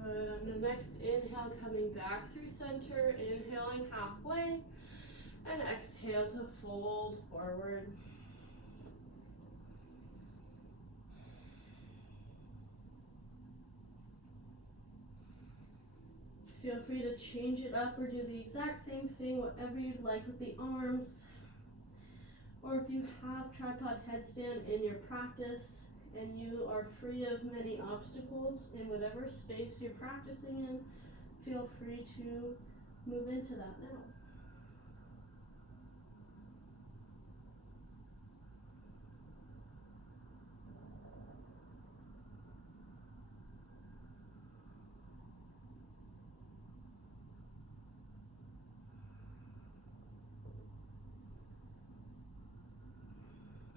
Good. On the next inhale, coming back through center, inhaling halfway, and exhale to fold forward. Feel free to change it up or do the exact same thing, whatever you'd like with the arms. Or if you have tripod headstand in your practice and you are free of many obstacles in whatever space you're practicing in, feel free to move into that now.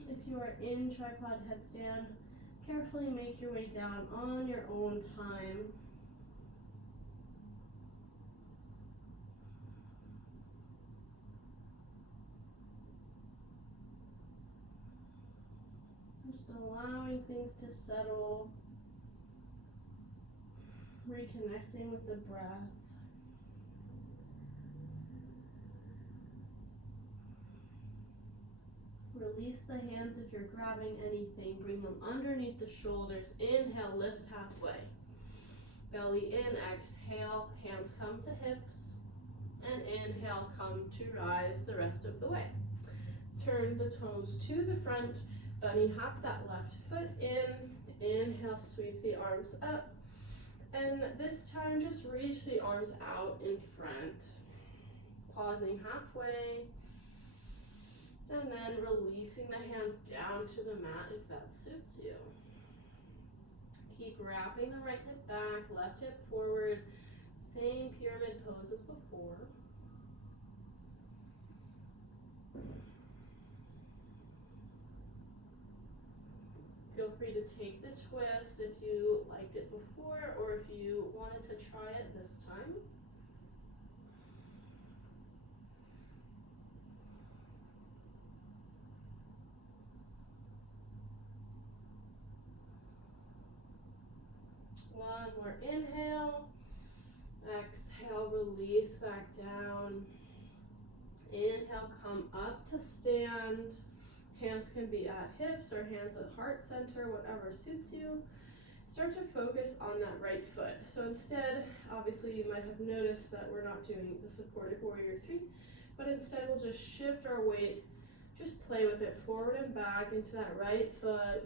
If you are in tripod headstand, carefully make your way down on your own time. Just allowing things to settle, reconnecting with the breath. Release the hands if you're grabbing anything. Bring them underneath the shoulders. Inhale, lift halfway. Belly in, exhale, hands come to hips. And inhale, come to rise the rest of the way. Turn the toes to the front. Bunny hop that left foot in. Inhale, sweep the arms up. And this time, just reach the arms out in front. Pausing halfway. And then releasing the hands down to the mat if that suits you. Keep wrapping the right hip back, left hip forward. Same pyramid pose as before. Feel free to take the twist if you liked it before or if you wanted to try it this time. One more inhale. Exhale, release back down. Inhale, come up to stand. Hands can be at hips or hands at heart center, whatever suits you. Start to focus on that right foot. So instead, obviously you might have noticed that we're not doing the supported warrior three, but instead we'll just shift our weight, just play with it forward and back into that right foot.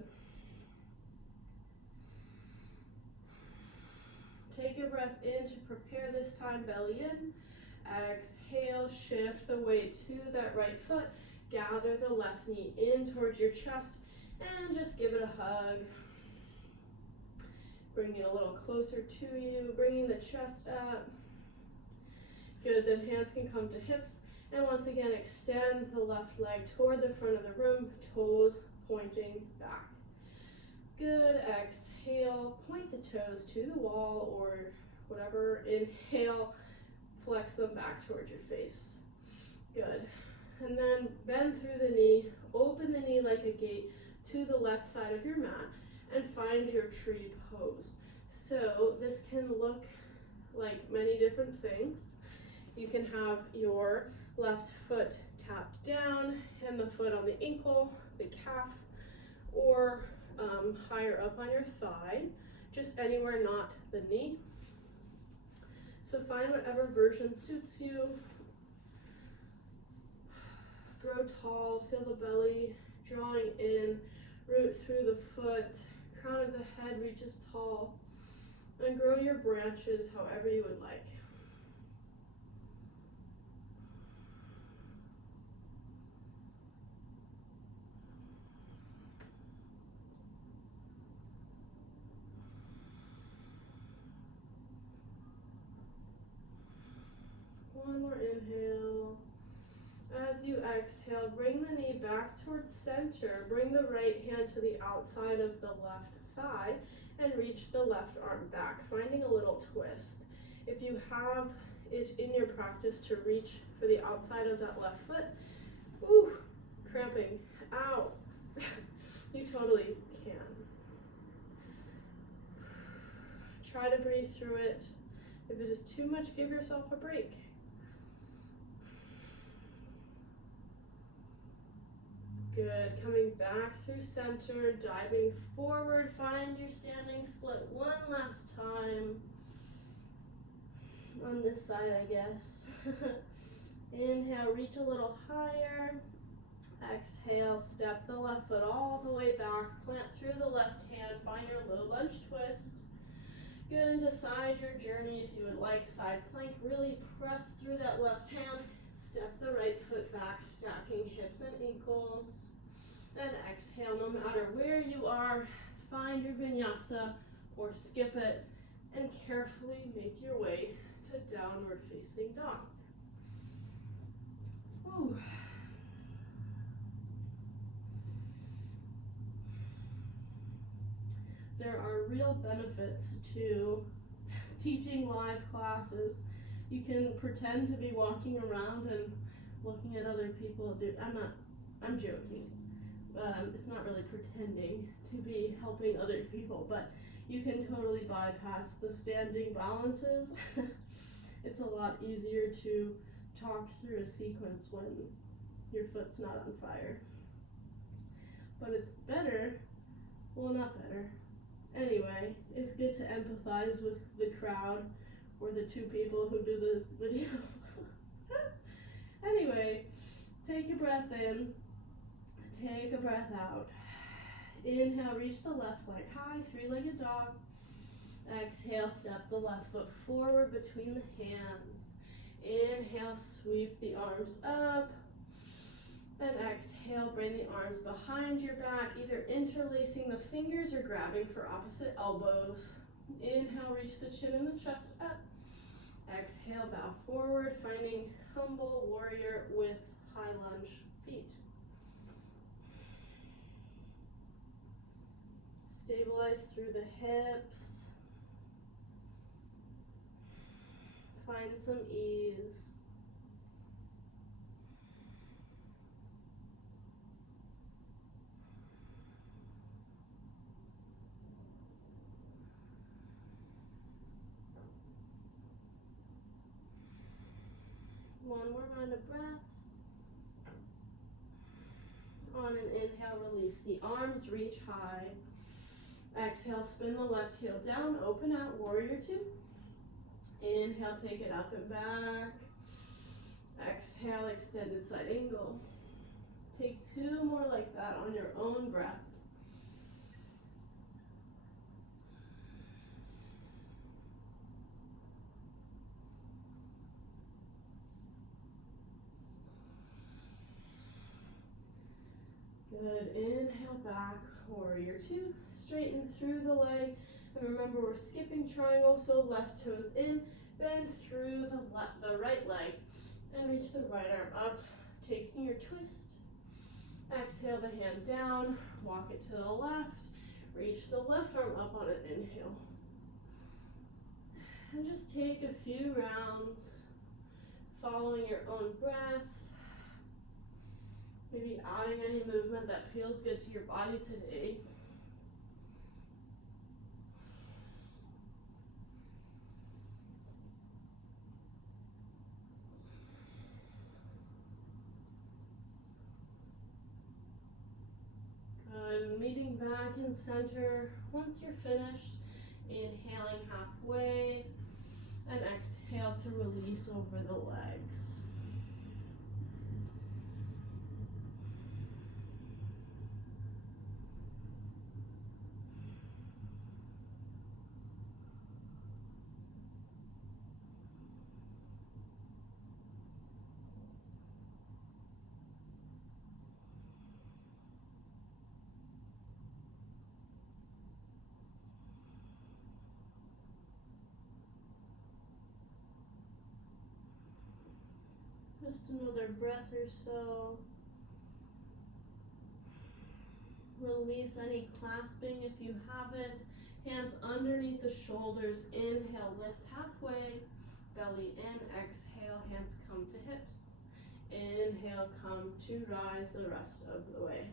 Take a breath in to prepare this time, belly in. Exhale, shift the weight to that right foot. Gather the left knee in towards your chest and just give it a hug. Bring it a little closer to you, bringing the chest up. Good, then hands can come to hips. And once again, extend the left leg toward the front of the room, toes pointing back. Good. Exhale, point the toes to the wall or whatever. Inhale, flex them back towards your face. Good. And then bend through the knee, open the knee like a gate to the left side of your mat, and find your tree pose. So this can look like many different things. You can have your left foot tapped down and the foot on the ankle, the calf, or higher up on your thigh, just anywhere not the knee. So find whatever version suits you. Grow tall, feel the belly drawing in, root through the foot, crown of the head reaches tall, and grow your branches however you would like. One more inhale. As you exhale, bring the knee back towards center. Bring the right hand to the outside of the left thigh and reach the left arm back, finding a little twist. If you have it in your practice to reach for the outside of that left foot, ooh, cramping, ow, you totally can. Try to breathe through it. If it is too much, give yourself a break. Good. Coming back through center, diving forward. Find your standing split one last time. On this side, I guess. Inhale, reach a little higher. Exhale, step the left foot all the way back. Plant through the left hand. Find your low lunge twist. Good, and decide your journey if you would like. Side plank, really press through that left hand. Step the right foot back, stacking hips and ankles. And exhale, no matter where you are, find your vinyasa or skip it and carefully make your way to downward facing dog. Ooh. There are real benefits to teaching live classes. You can pretend to be walking around and looking at other people do. I'm joking. It's not really pretending to be helping other people, but you can totally bypass the standing balances. It's a lot easier to talk through a sequence when your foot's not on fire. But it's better, well, not better. Anyway, it's good to empathize with the crowd or the two people who do this video. Anyway, take a breath in, take a breath out. Inhale, reach the left leg high, three-legged dog. Exhale, step the left foot forward between the hands. Inhale, sweep the arms up. And exhale, bring the arms behind your back, either interlacing the fingers or grabbing for opposite elbows. Inhale, reach the chin and the chest up. Exhale, bow forward, finding humble warrior with high lunge feet. Stabilize through the hips. Find some ease. One more round of breath. On an inhale, release the arms, reach high. Exhale, spin the left heel down, open out, warrior two. Inhale, take it up and back. Exhale, extended side angle. Take two more like that on your own breath. Good, inhale back, warrior two, straighten through the leg, and remember we're skipping triangle, so left toes in, bend through the right leg, and reach the right arm up, taking your twist. Exhale the hand down, walk it to the left, Reach the left arm up on an inhale. And just take a few rounds, following your own breath. Maybe adding any movement that feels good to your body today. Good. Meeting back in center. Once you're finished, inhaling halfway and exhale to release over the legs. Just another breath or so. Release any clasping if you haven't. Hands underneath the shoulders. Inhale, lift halfway. Belly in, exhale, hands come to hips. Inhale, come to rise the rest of the way.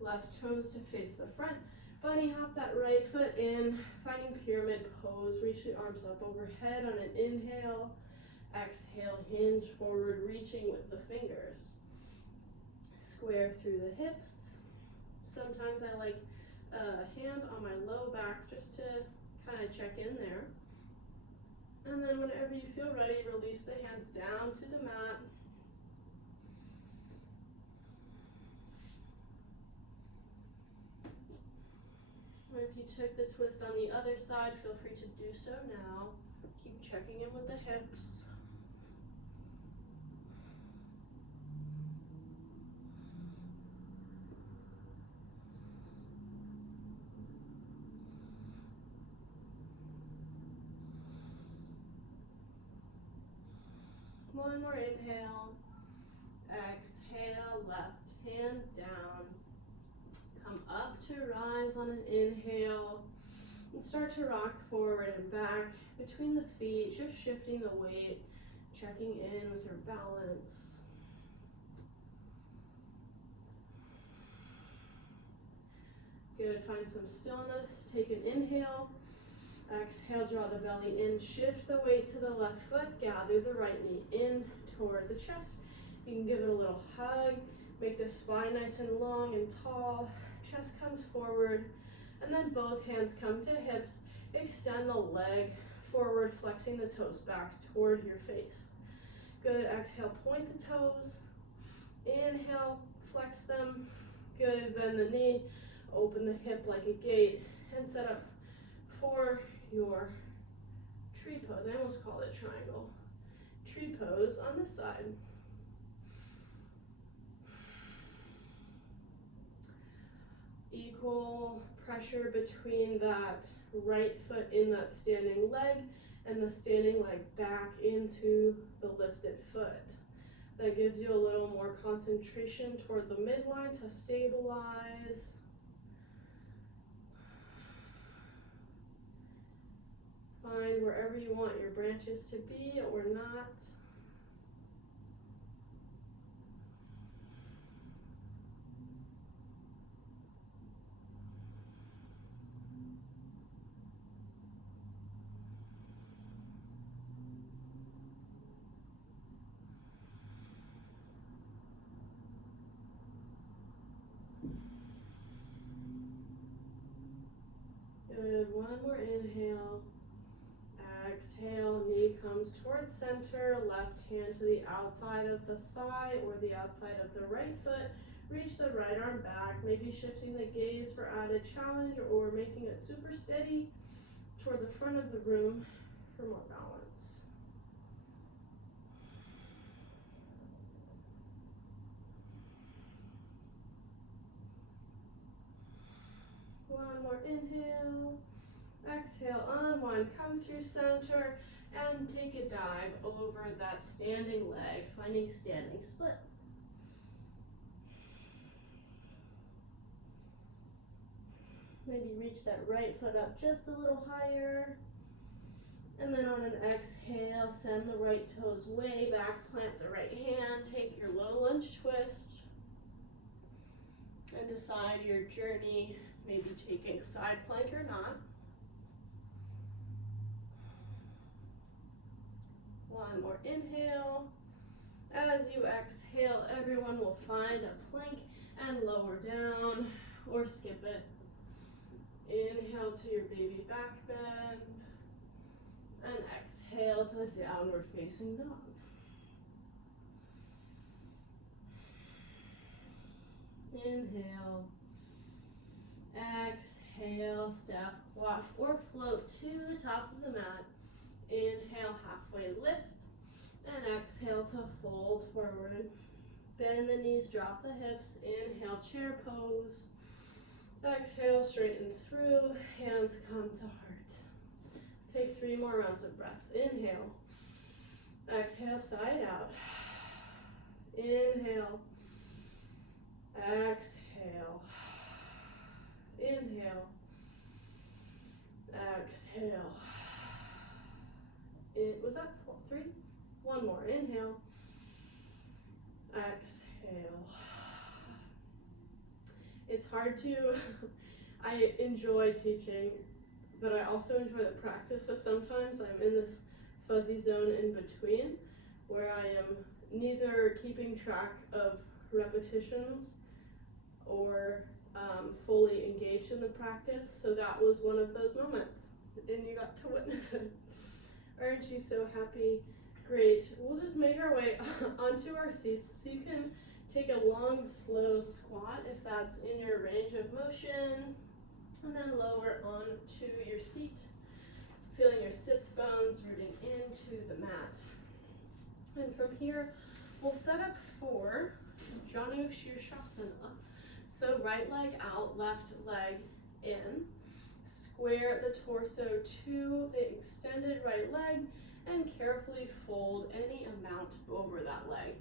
Left toes to face the front. Bunny hop that right foot in, finding pyramid pose. Reach the arms up overhead on an inhale. Exhale, hinge forward, reaching with the fingers. Square through the hips. Sometimes I like a hand on my low back just to kind of check in there. And then whenever you feel ready, release the hands down to the mat. Or if you took the twist on the other side, feel free to do so now. Keep checking in with the hips. One more inhale. Exhale, left hand down. Come up to rise on an inhale. And start to rock forward and back between the feet, just shifting the weight, checking in with your balance. Good, find some stillness. Take an inhale. Exhale, draw the belly in, shift the weight to the left foot, gather the right knee in toward the chest. You can give it a little hug, make the spine nice and long and tall, chest comes forward, and then both hands come to hips, extend the leg forward, flexing the toes back toward your face. Good, exhale, point the toes, inhale, flex them, good, bend the knee, open the hip like a gate, and set up for your tree pose. I almost called it triangle. Tree pose on this side. Equal pressure between that right foot in that standing leg and the standing leg back into the lifted foot. That gives you a little more concentration toward the midline to stabilize. Find wherever you want your branches to be or not. Good, one more inhale. Exhale, knee comes towards center, left hand to the outside of the thigh or the outside of the right foot. Reach the right arm back, maybe shifting the gaze for added challenge or making it super steady toward the front of the room for more balance. One more inhale. Exhale, unwind, come through center, and take a dive over that standing leg, finding standing split. Maybe reach that right foot up just a little higher. And then on an exhale, send the right toes way back, plant the right hand, take your low lunge twist, and decide your journey, maybe taking side plank or not. One more inhale. As you exhale, everyone will find a plank and lower down or skip it. Inhale to your baby back bend. And exhale to downward facing dog. Inhale. Exhale, step, walk, or float to the top of the mat. Inhale, halfway lift. And exhale to fold forward. Bend the knees, drop the hips. Inhale, chair pose. Exhale, straighten through. Hands come to heart. Take 3 more rounds of breath. Inhale. Exhale, side out. Inhale. Exhale. Inhale. Exhale. Was that 4, 3? One more. Inhale. Exhale. It's hard to, I enjoy teaching, but I also enjoy the practice. So sometimes I'm in this fuzzy zone in between where I am neither keeping track of repetitions or fully engaged in the practice. So that was one of those moments, and you got to witness it. Aren't you so happy? Great. We'll just make our way onto our seats so you can take a long, slow squat if that's in your range of motion, and then lower onto your seat, feeling your sits bones rooting into the mat. And from here, we'll set up for Janu Shirshasana. So right leg out, left leg in. Square the torso to the extended right leg and carefully fold any amount over that leg.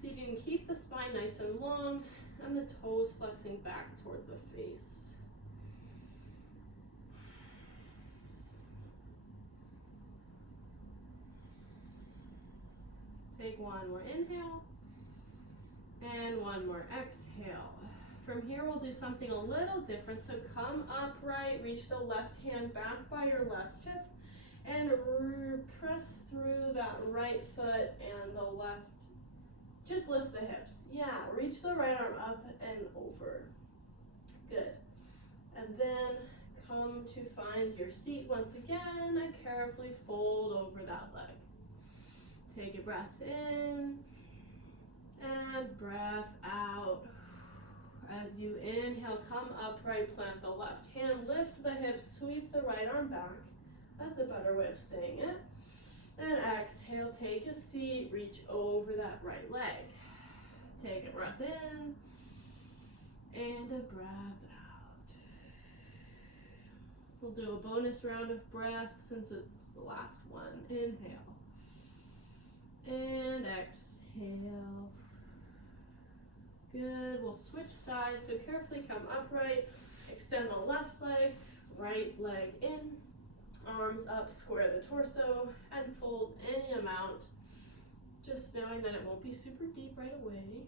See if you can keep the spine nice and long and the toes flexing back toward the face. Take one more inhale and one more exhale. From here, we'll do something a little different. So come upright, reach the left hand back by your left hip, and press through that right foot and the left. Just lift the hips. Yeah, reach the right arm up and over. Good. And then come to find your seat once again and carefully fold over that leg. Take a breath in and breath out. As you inhale, come upright, plant the left hand, lift the hips, sweep the right arm back. That's a better way of saying it. And exhale, take a seat, reach over that right leg. Take a breath in and a breath out. We'll do a bonus round of breath since it's the last one. Inhale and exhale. Good. We'll switch sides, so carefully come upright, extend the left leg, right leg in, arms up, square the torso, and fold any amount, just knowing that it won't be super deep right away.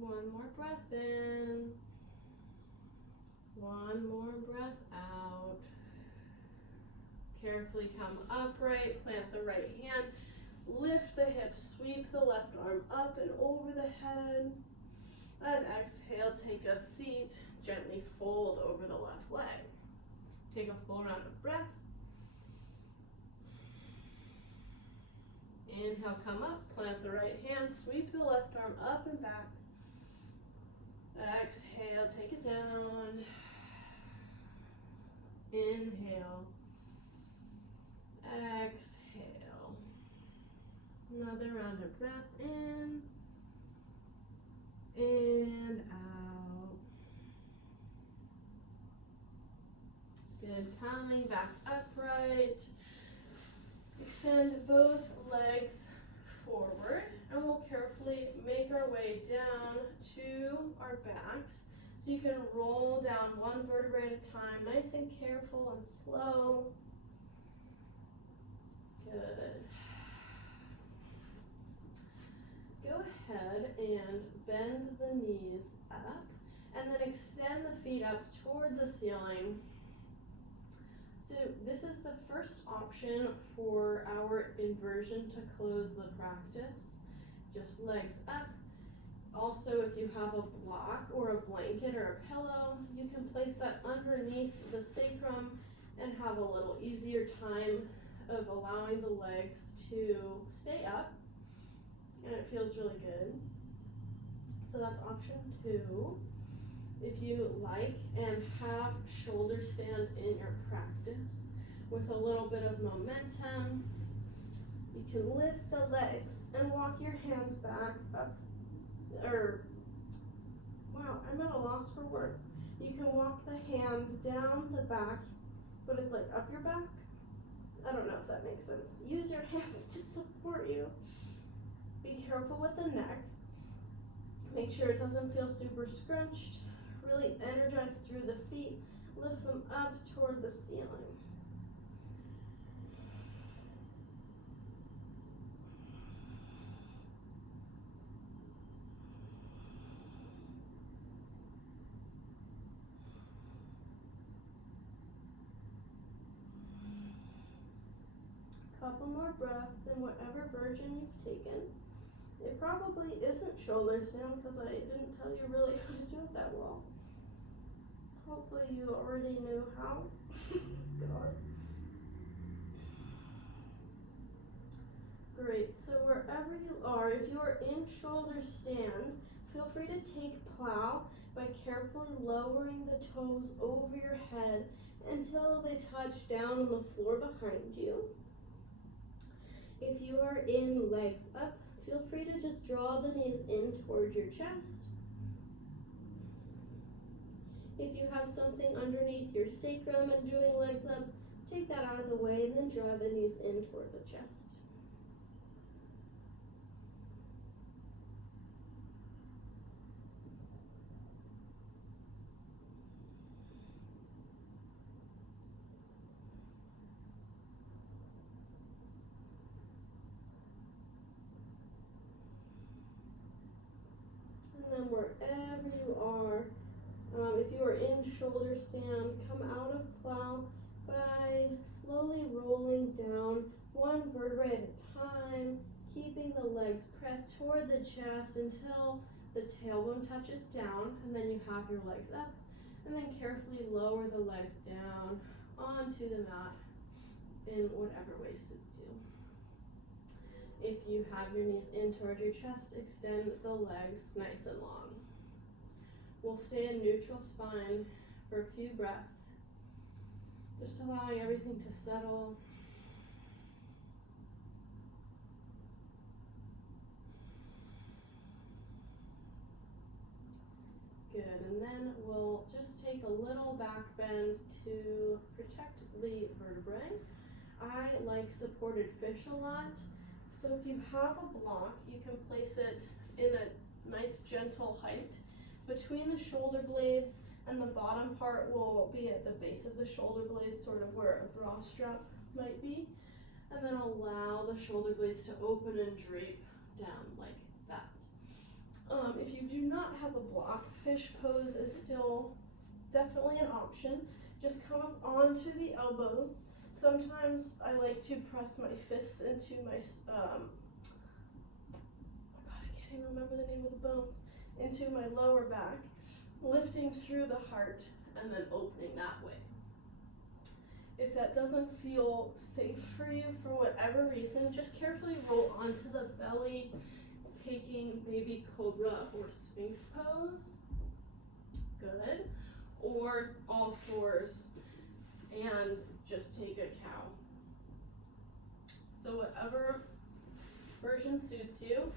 One more breath in, one more breath out. Carefully come upright, plant the right hand, lift the hips, sweep the left arm up and over the head, and exhale, take a seat, gently fold over the left leg. Take a full round of breath. Inhale, come up, plant the right hand, sweep the left arm up and back. Exhale, take it down. Inhale. Exhale. Another round of breath in and out. Good. Come back upright. Extend both legs forward, and we'll carefully make our way down to our backs. So you can roll down one vertebrae at a time, nice and careful and slow. Good. Go ahead and bend the knees up, and then extend the feet up toward the ceiling. So this is the first option for our inversion to close the practice. Just legs up. Also, if you have a block or a blanket or a pillow, you can place that underneath the sacrum and have a little easier time of allowing the legs to stay up, and it feels really good. So that's option 2. If you like and have shoulder stand in your practice with a little bit of momentum, you can lift the legs and walk your hands back up, I'm at a loss for words. You can walk the hands down the back, but it's like up your back. I don't know if that makes sense. Use your hands to support you. Be careful with the neck. Make sure it doesn't feel super scrunched. Really energize through the feet. Lift them up toward the ceiling. Couple more breaths in whatever version you've taken. It probably isn't shoulder stand because I didn't tell you really how to do it that well. Hopefully you already knew how. God. Great, so wherever you are, if you are in shoulder stand, feel free to take plow by carefully lowering the toes over your head until they touch down on the floor behind you. If you are in legs up, feel free to just draw the knees in towards your chest. If you have something underneath your sacrum and doing legs up, take that out of the way and then draw the knees in toward the chest. And then wherever you are, if you are in shoulder stand, come out of plow by slowly rolling down one vertebrae at a time, keeping the legs pressed toward the chest until the tailbone touches down, and then you have your legs up, and then carefully lower the legs down onto the mat in whatever way suits you. If you have your knees in toward your chest, extend the legs nice and long. We'll stay in neutral spine for a few breaths, just allowing everything to settle. Good, and then we'll just take a little back bend to protect the vertebrae. I like supported fish a lot, so if you have a block, you can place it in a nice gentle height between the shoulder blades, and the bottom part will be at the base of the shoulder blades, sort of where a bra strap might be, and then allow the shoulder blades to open and drape down like that. If you do not have a block, fish pose is still definitely an option. Just come up onto the elbows. Sometimes I like to press my fists into my, I can't even remember the name of the bones, into my lower back, lifting through the heart and then opening that way. If that doesn't feel safe for you for whatever reason, just carefully roll onto the belly, taking maybe cobra or sphinx pose. Good. Or all fours and just take a cow. So whatever version suits you.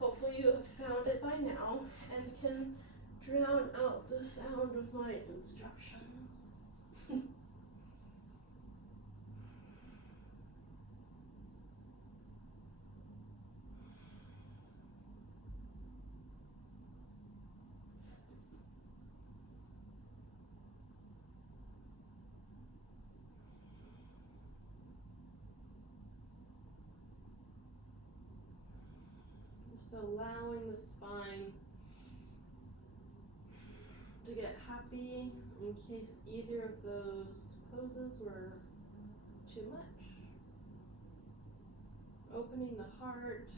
Hopefully you have found it by now and can drown out the sound of my instructions. allowing the spine to get happy in case either of those poses were too much. Opening the heart.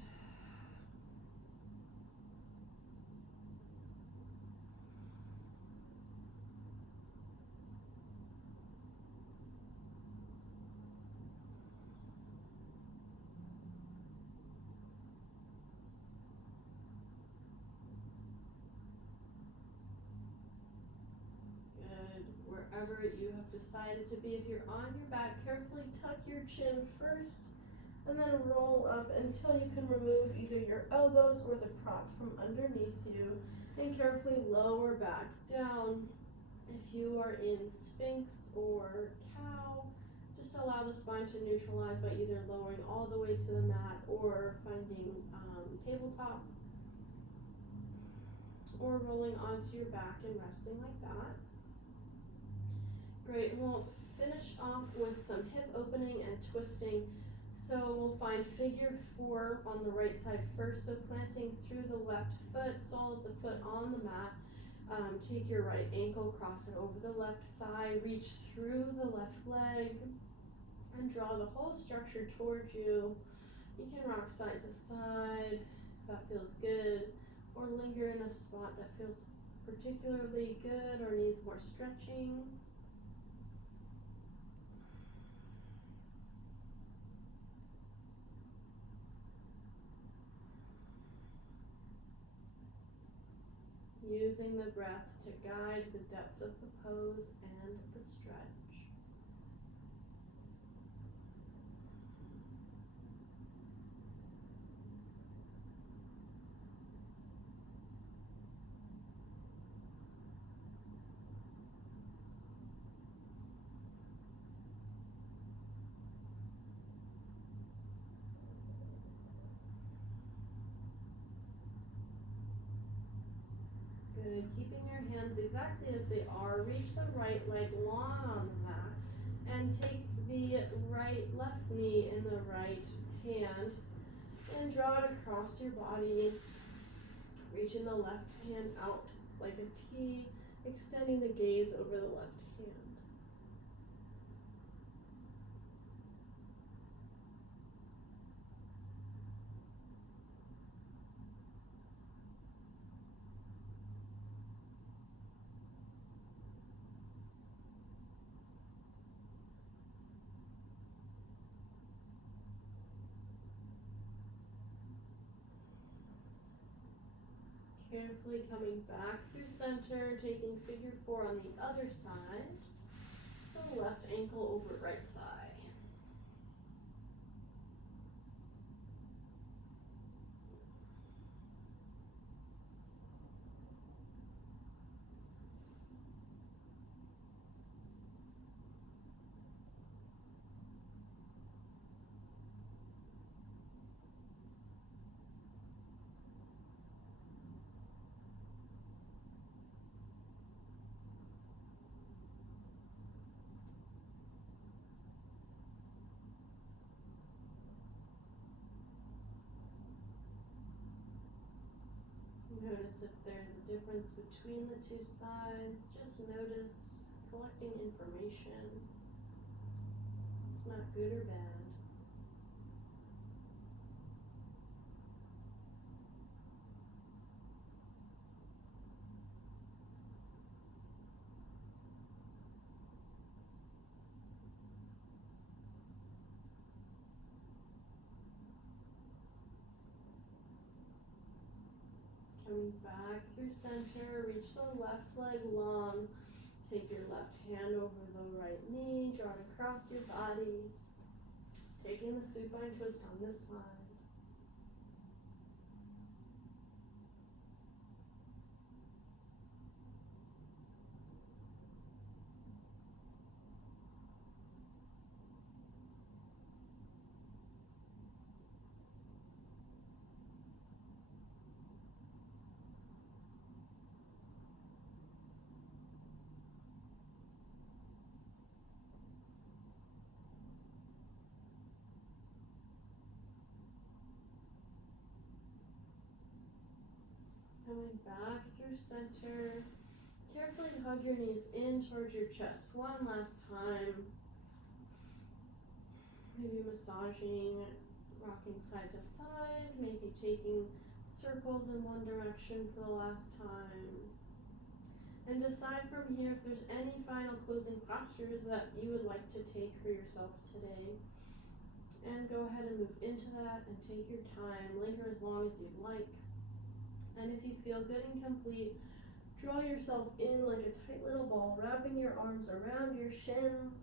Wherever you have decided to be. If you're on your back, carefully tuck your chin first and then roll up until you can remove either your elbows or the prop from underneath you, and carefully lower back down. If you are in Sphinx or Cow, just allow the spine to neutralize by either lowering all the way to the mat or finding tabletop, or rolling onto your back and resting like that. Great, and we'll finish off with some hip opening and twisting. So we'll find figure 4 on the right side first, so planting through the left foot, sole of the foot on the mat. Take your right ankle, cross it over the left thigh, reach through the left leg, and draw the whole structure towards you. You can rock side to side if that feels good, or linger in a spot that feels particularly good or needs more stretching. Using the breath to guide the depth of the pose and the stretch. Good. Keeping your hands exactly as they are. Reach the right leg long on the mat and take the left knee in the right hand and draw it across your body. Reaching the left hand out like a T, extending the gaze over the left hand. Carefully coming back through center, taking figure 4 on the other side. So left ankle over right thigh. Notice if there's a difference between the two sides. Just notice collecting information. It's not good or bad. Coming back through center, reach the left leg long, take your left hand over the right knee, draw it across your body, taking the supine twist on this side. Coming back through center. Carefully hug your knees in towards your chest one last time. Maybe massaging, rocking side to side, maybe taking circles in one direction for the last time. And decide from here if there's any final closing postures that you would like to take for yourself today. And go ahead and move into that and take your time. Linger as long as you'd like. And if you feel good and complete, draw yourself in like a tight little ball, wrapping your arms around your shins.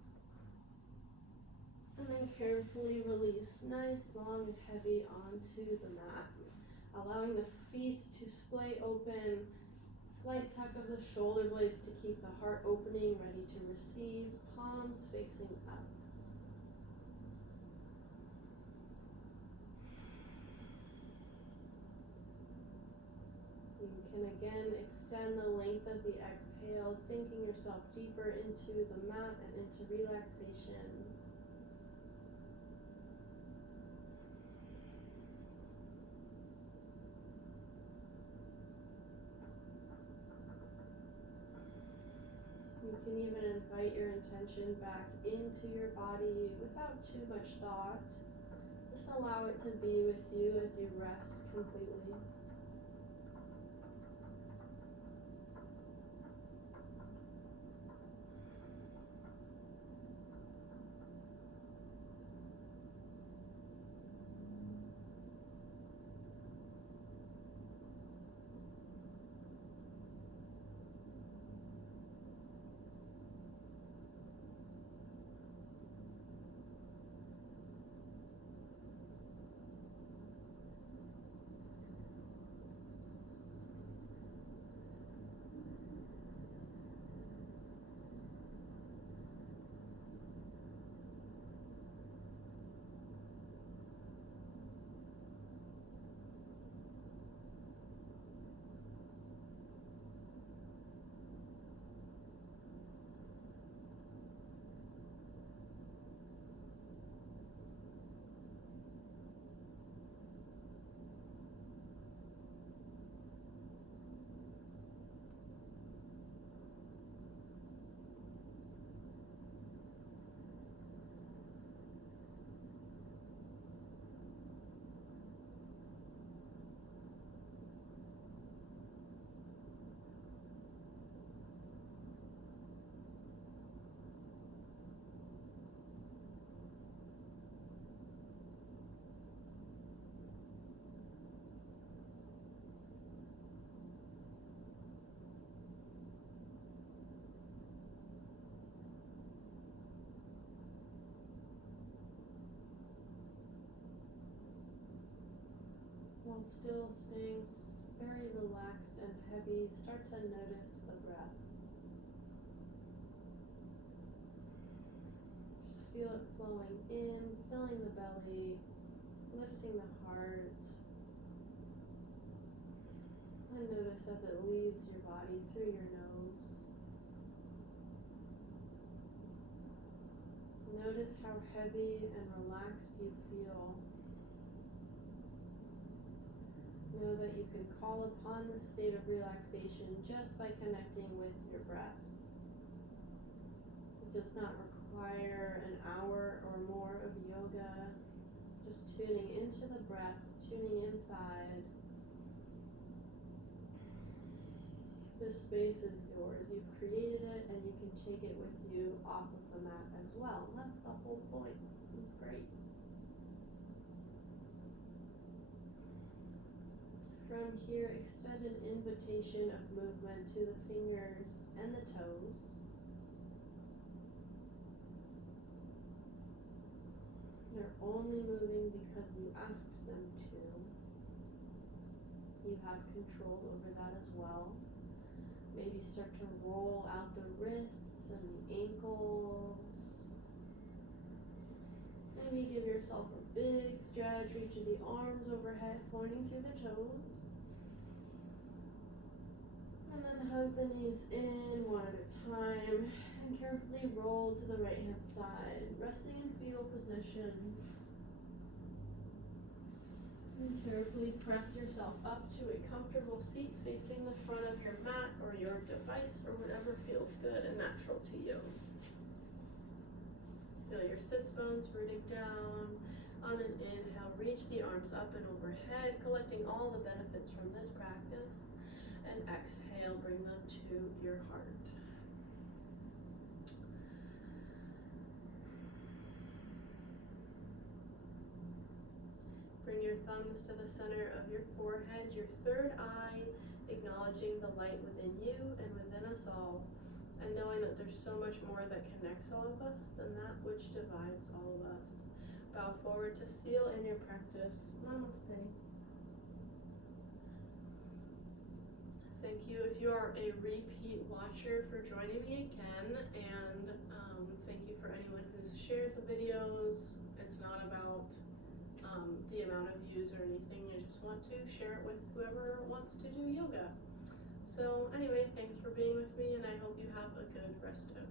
And then carefully release, nice, long, and heavy onto the mat. Allowing the feet to splay open. Slight tuck of the shoulder blades to keep the heart opening, ready to receive, palms facing up. You can again extend the length of the exhale, sinking yourself deeper into the mat and into relaxation. You can even invite your intention back into your body without too much thought. Just allow it to be with you as you rest completely. While still staying very relaxed and heavy, start to notice the breath. Just feel it flowing in, filling the belly, lifting the heart. And notice as it leaves your body through your nose. Notice how heavy and relaxed you feel. Know that you can call upon this state of relaxation just by connecting with your breath. It does not require an hour or more of yoga. Just tuning into the breath, tuning inside. This space is yours. You've created it and you can take it with you off of the mat as well. And that's the whole point. It's great. From here, extend an invitation of movement to the fingers and the toes. They're only moving because you asked them to. You have control over that as well. Maybe start to roll out the wrists and the ankles. Maybe give yourself a big stretch, reaching the arms overhead, pointing through the toes. And then hug the knees in one at a time and carefully roll to the right hand side, resting in fetal position. And carefully press yourself up to a comfortable seat facing the front of your mat or your device or whatever feels good and natural to you. Feel your sits bones rooting down. On an inhale, reach the arms up and overhead, collecting all the benefits from this practice. And exhale, bring them to your heart. Bring your thumbs to the center of your forehead, your third eye, acknowledging the light within you and within us all, and knowing that there's so much more that connects all of us than that which divides all of us. Bow forward to seal in your practice. Namaste. Thank you if you are a repeat watcher for joining me again, and thank you for anyone who's shared the videos. It's not about the amount of views or anything. I just want to share it with whoever wants to do yoga. So anyway, thanks for being with me, and I hope you have a good rest of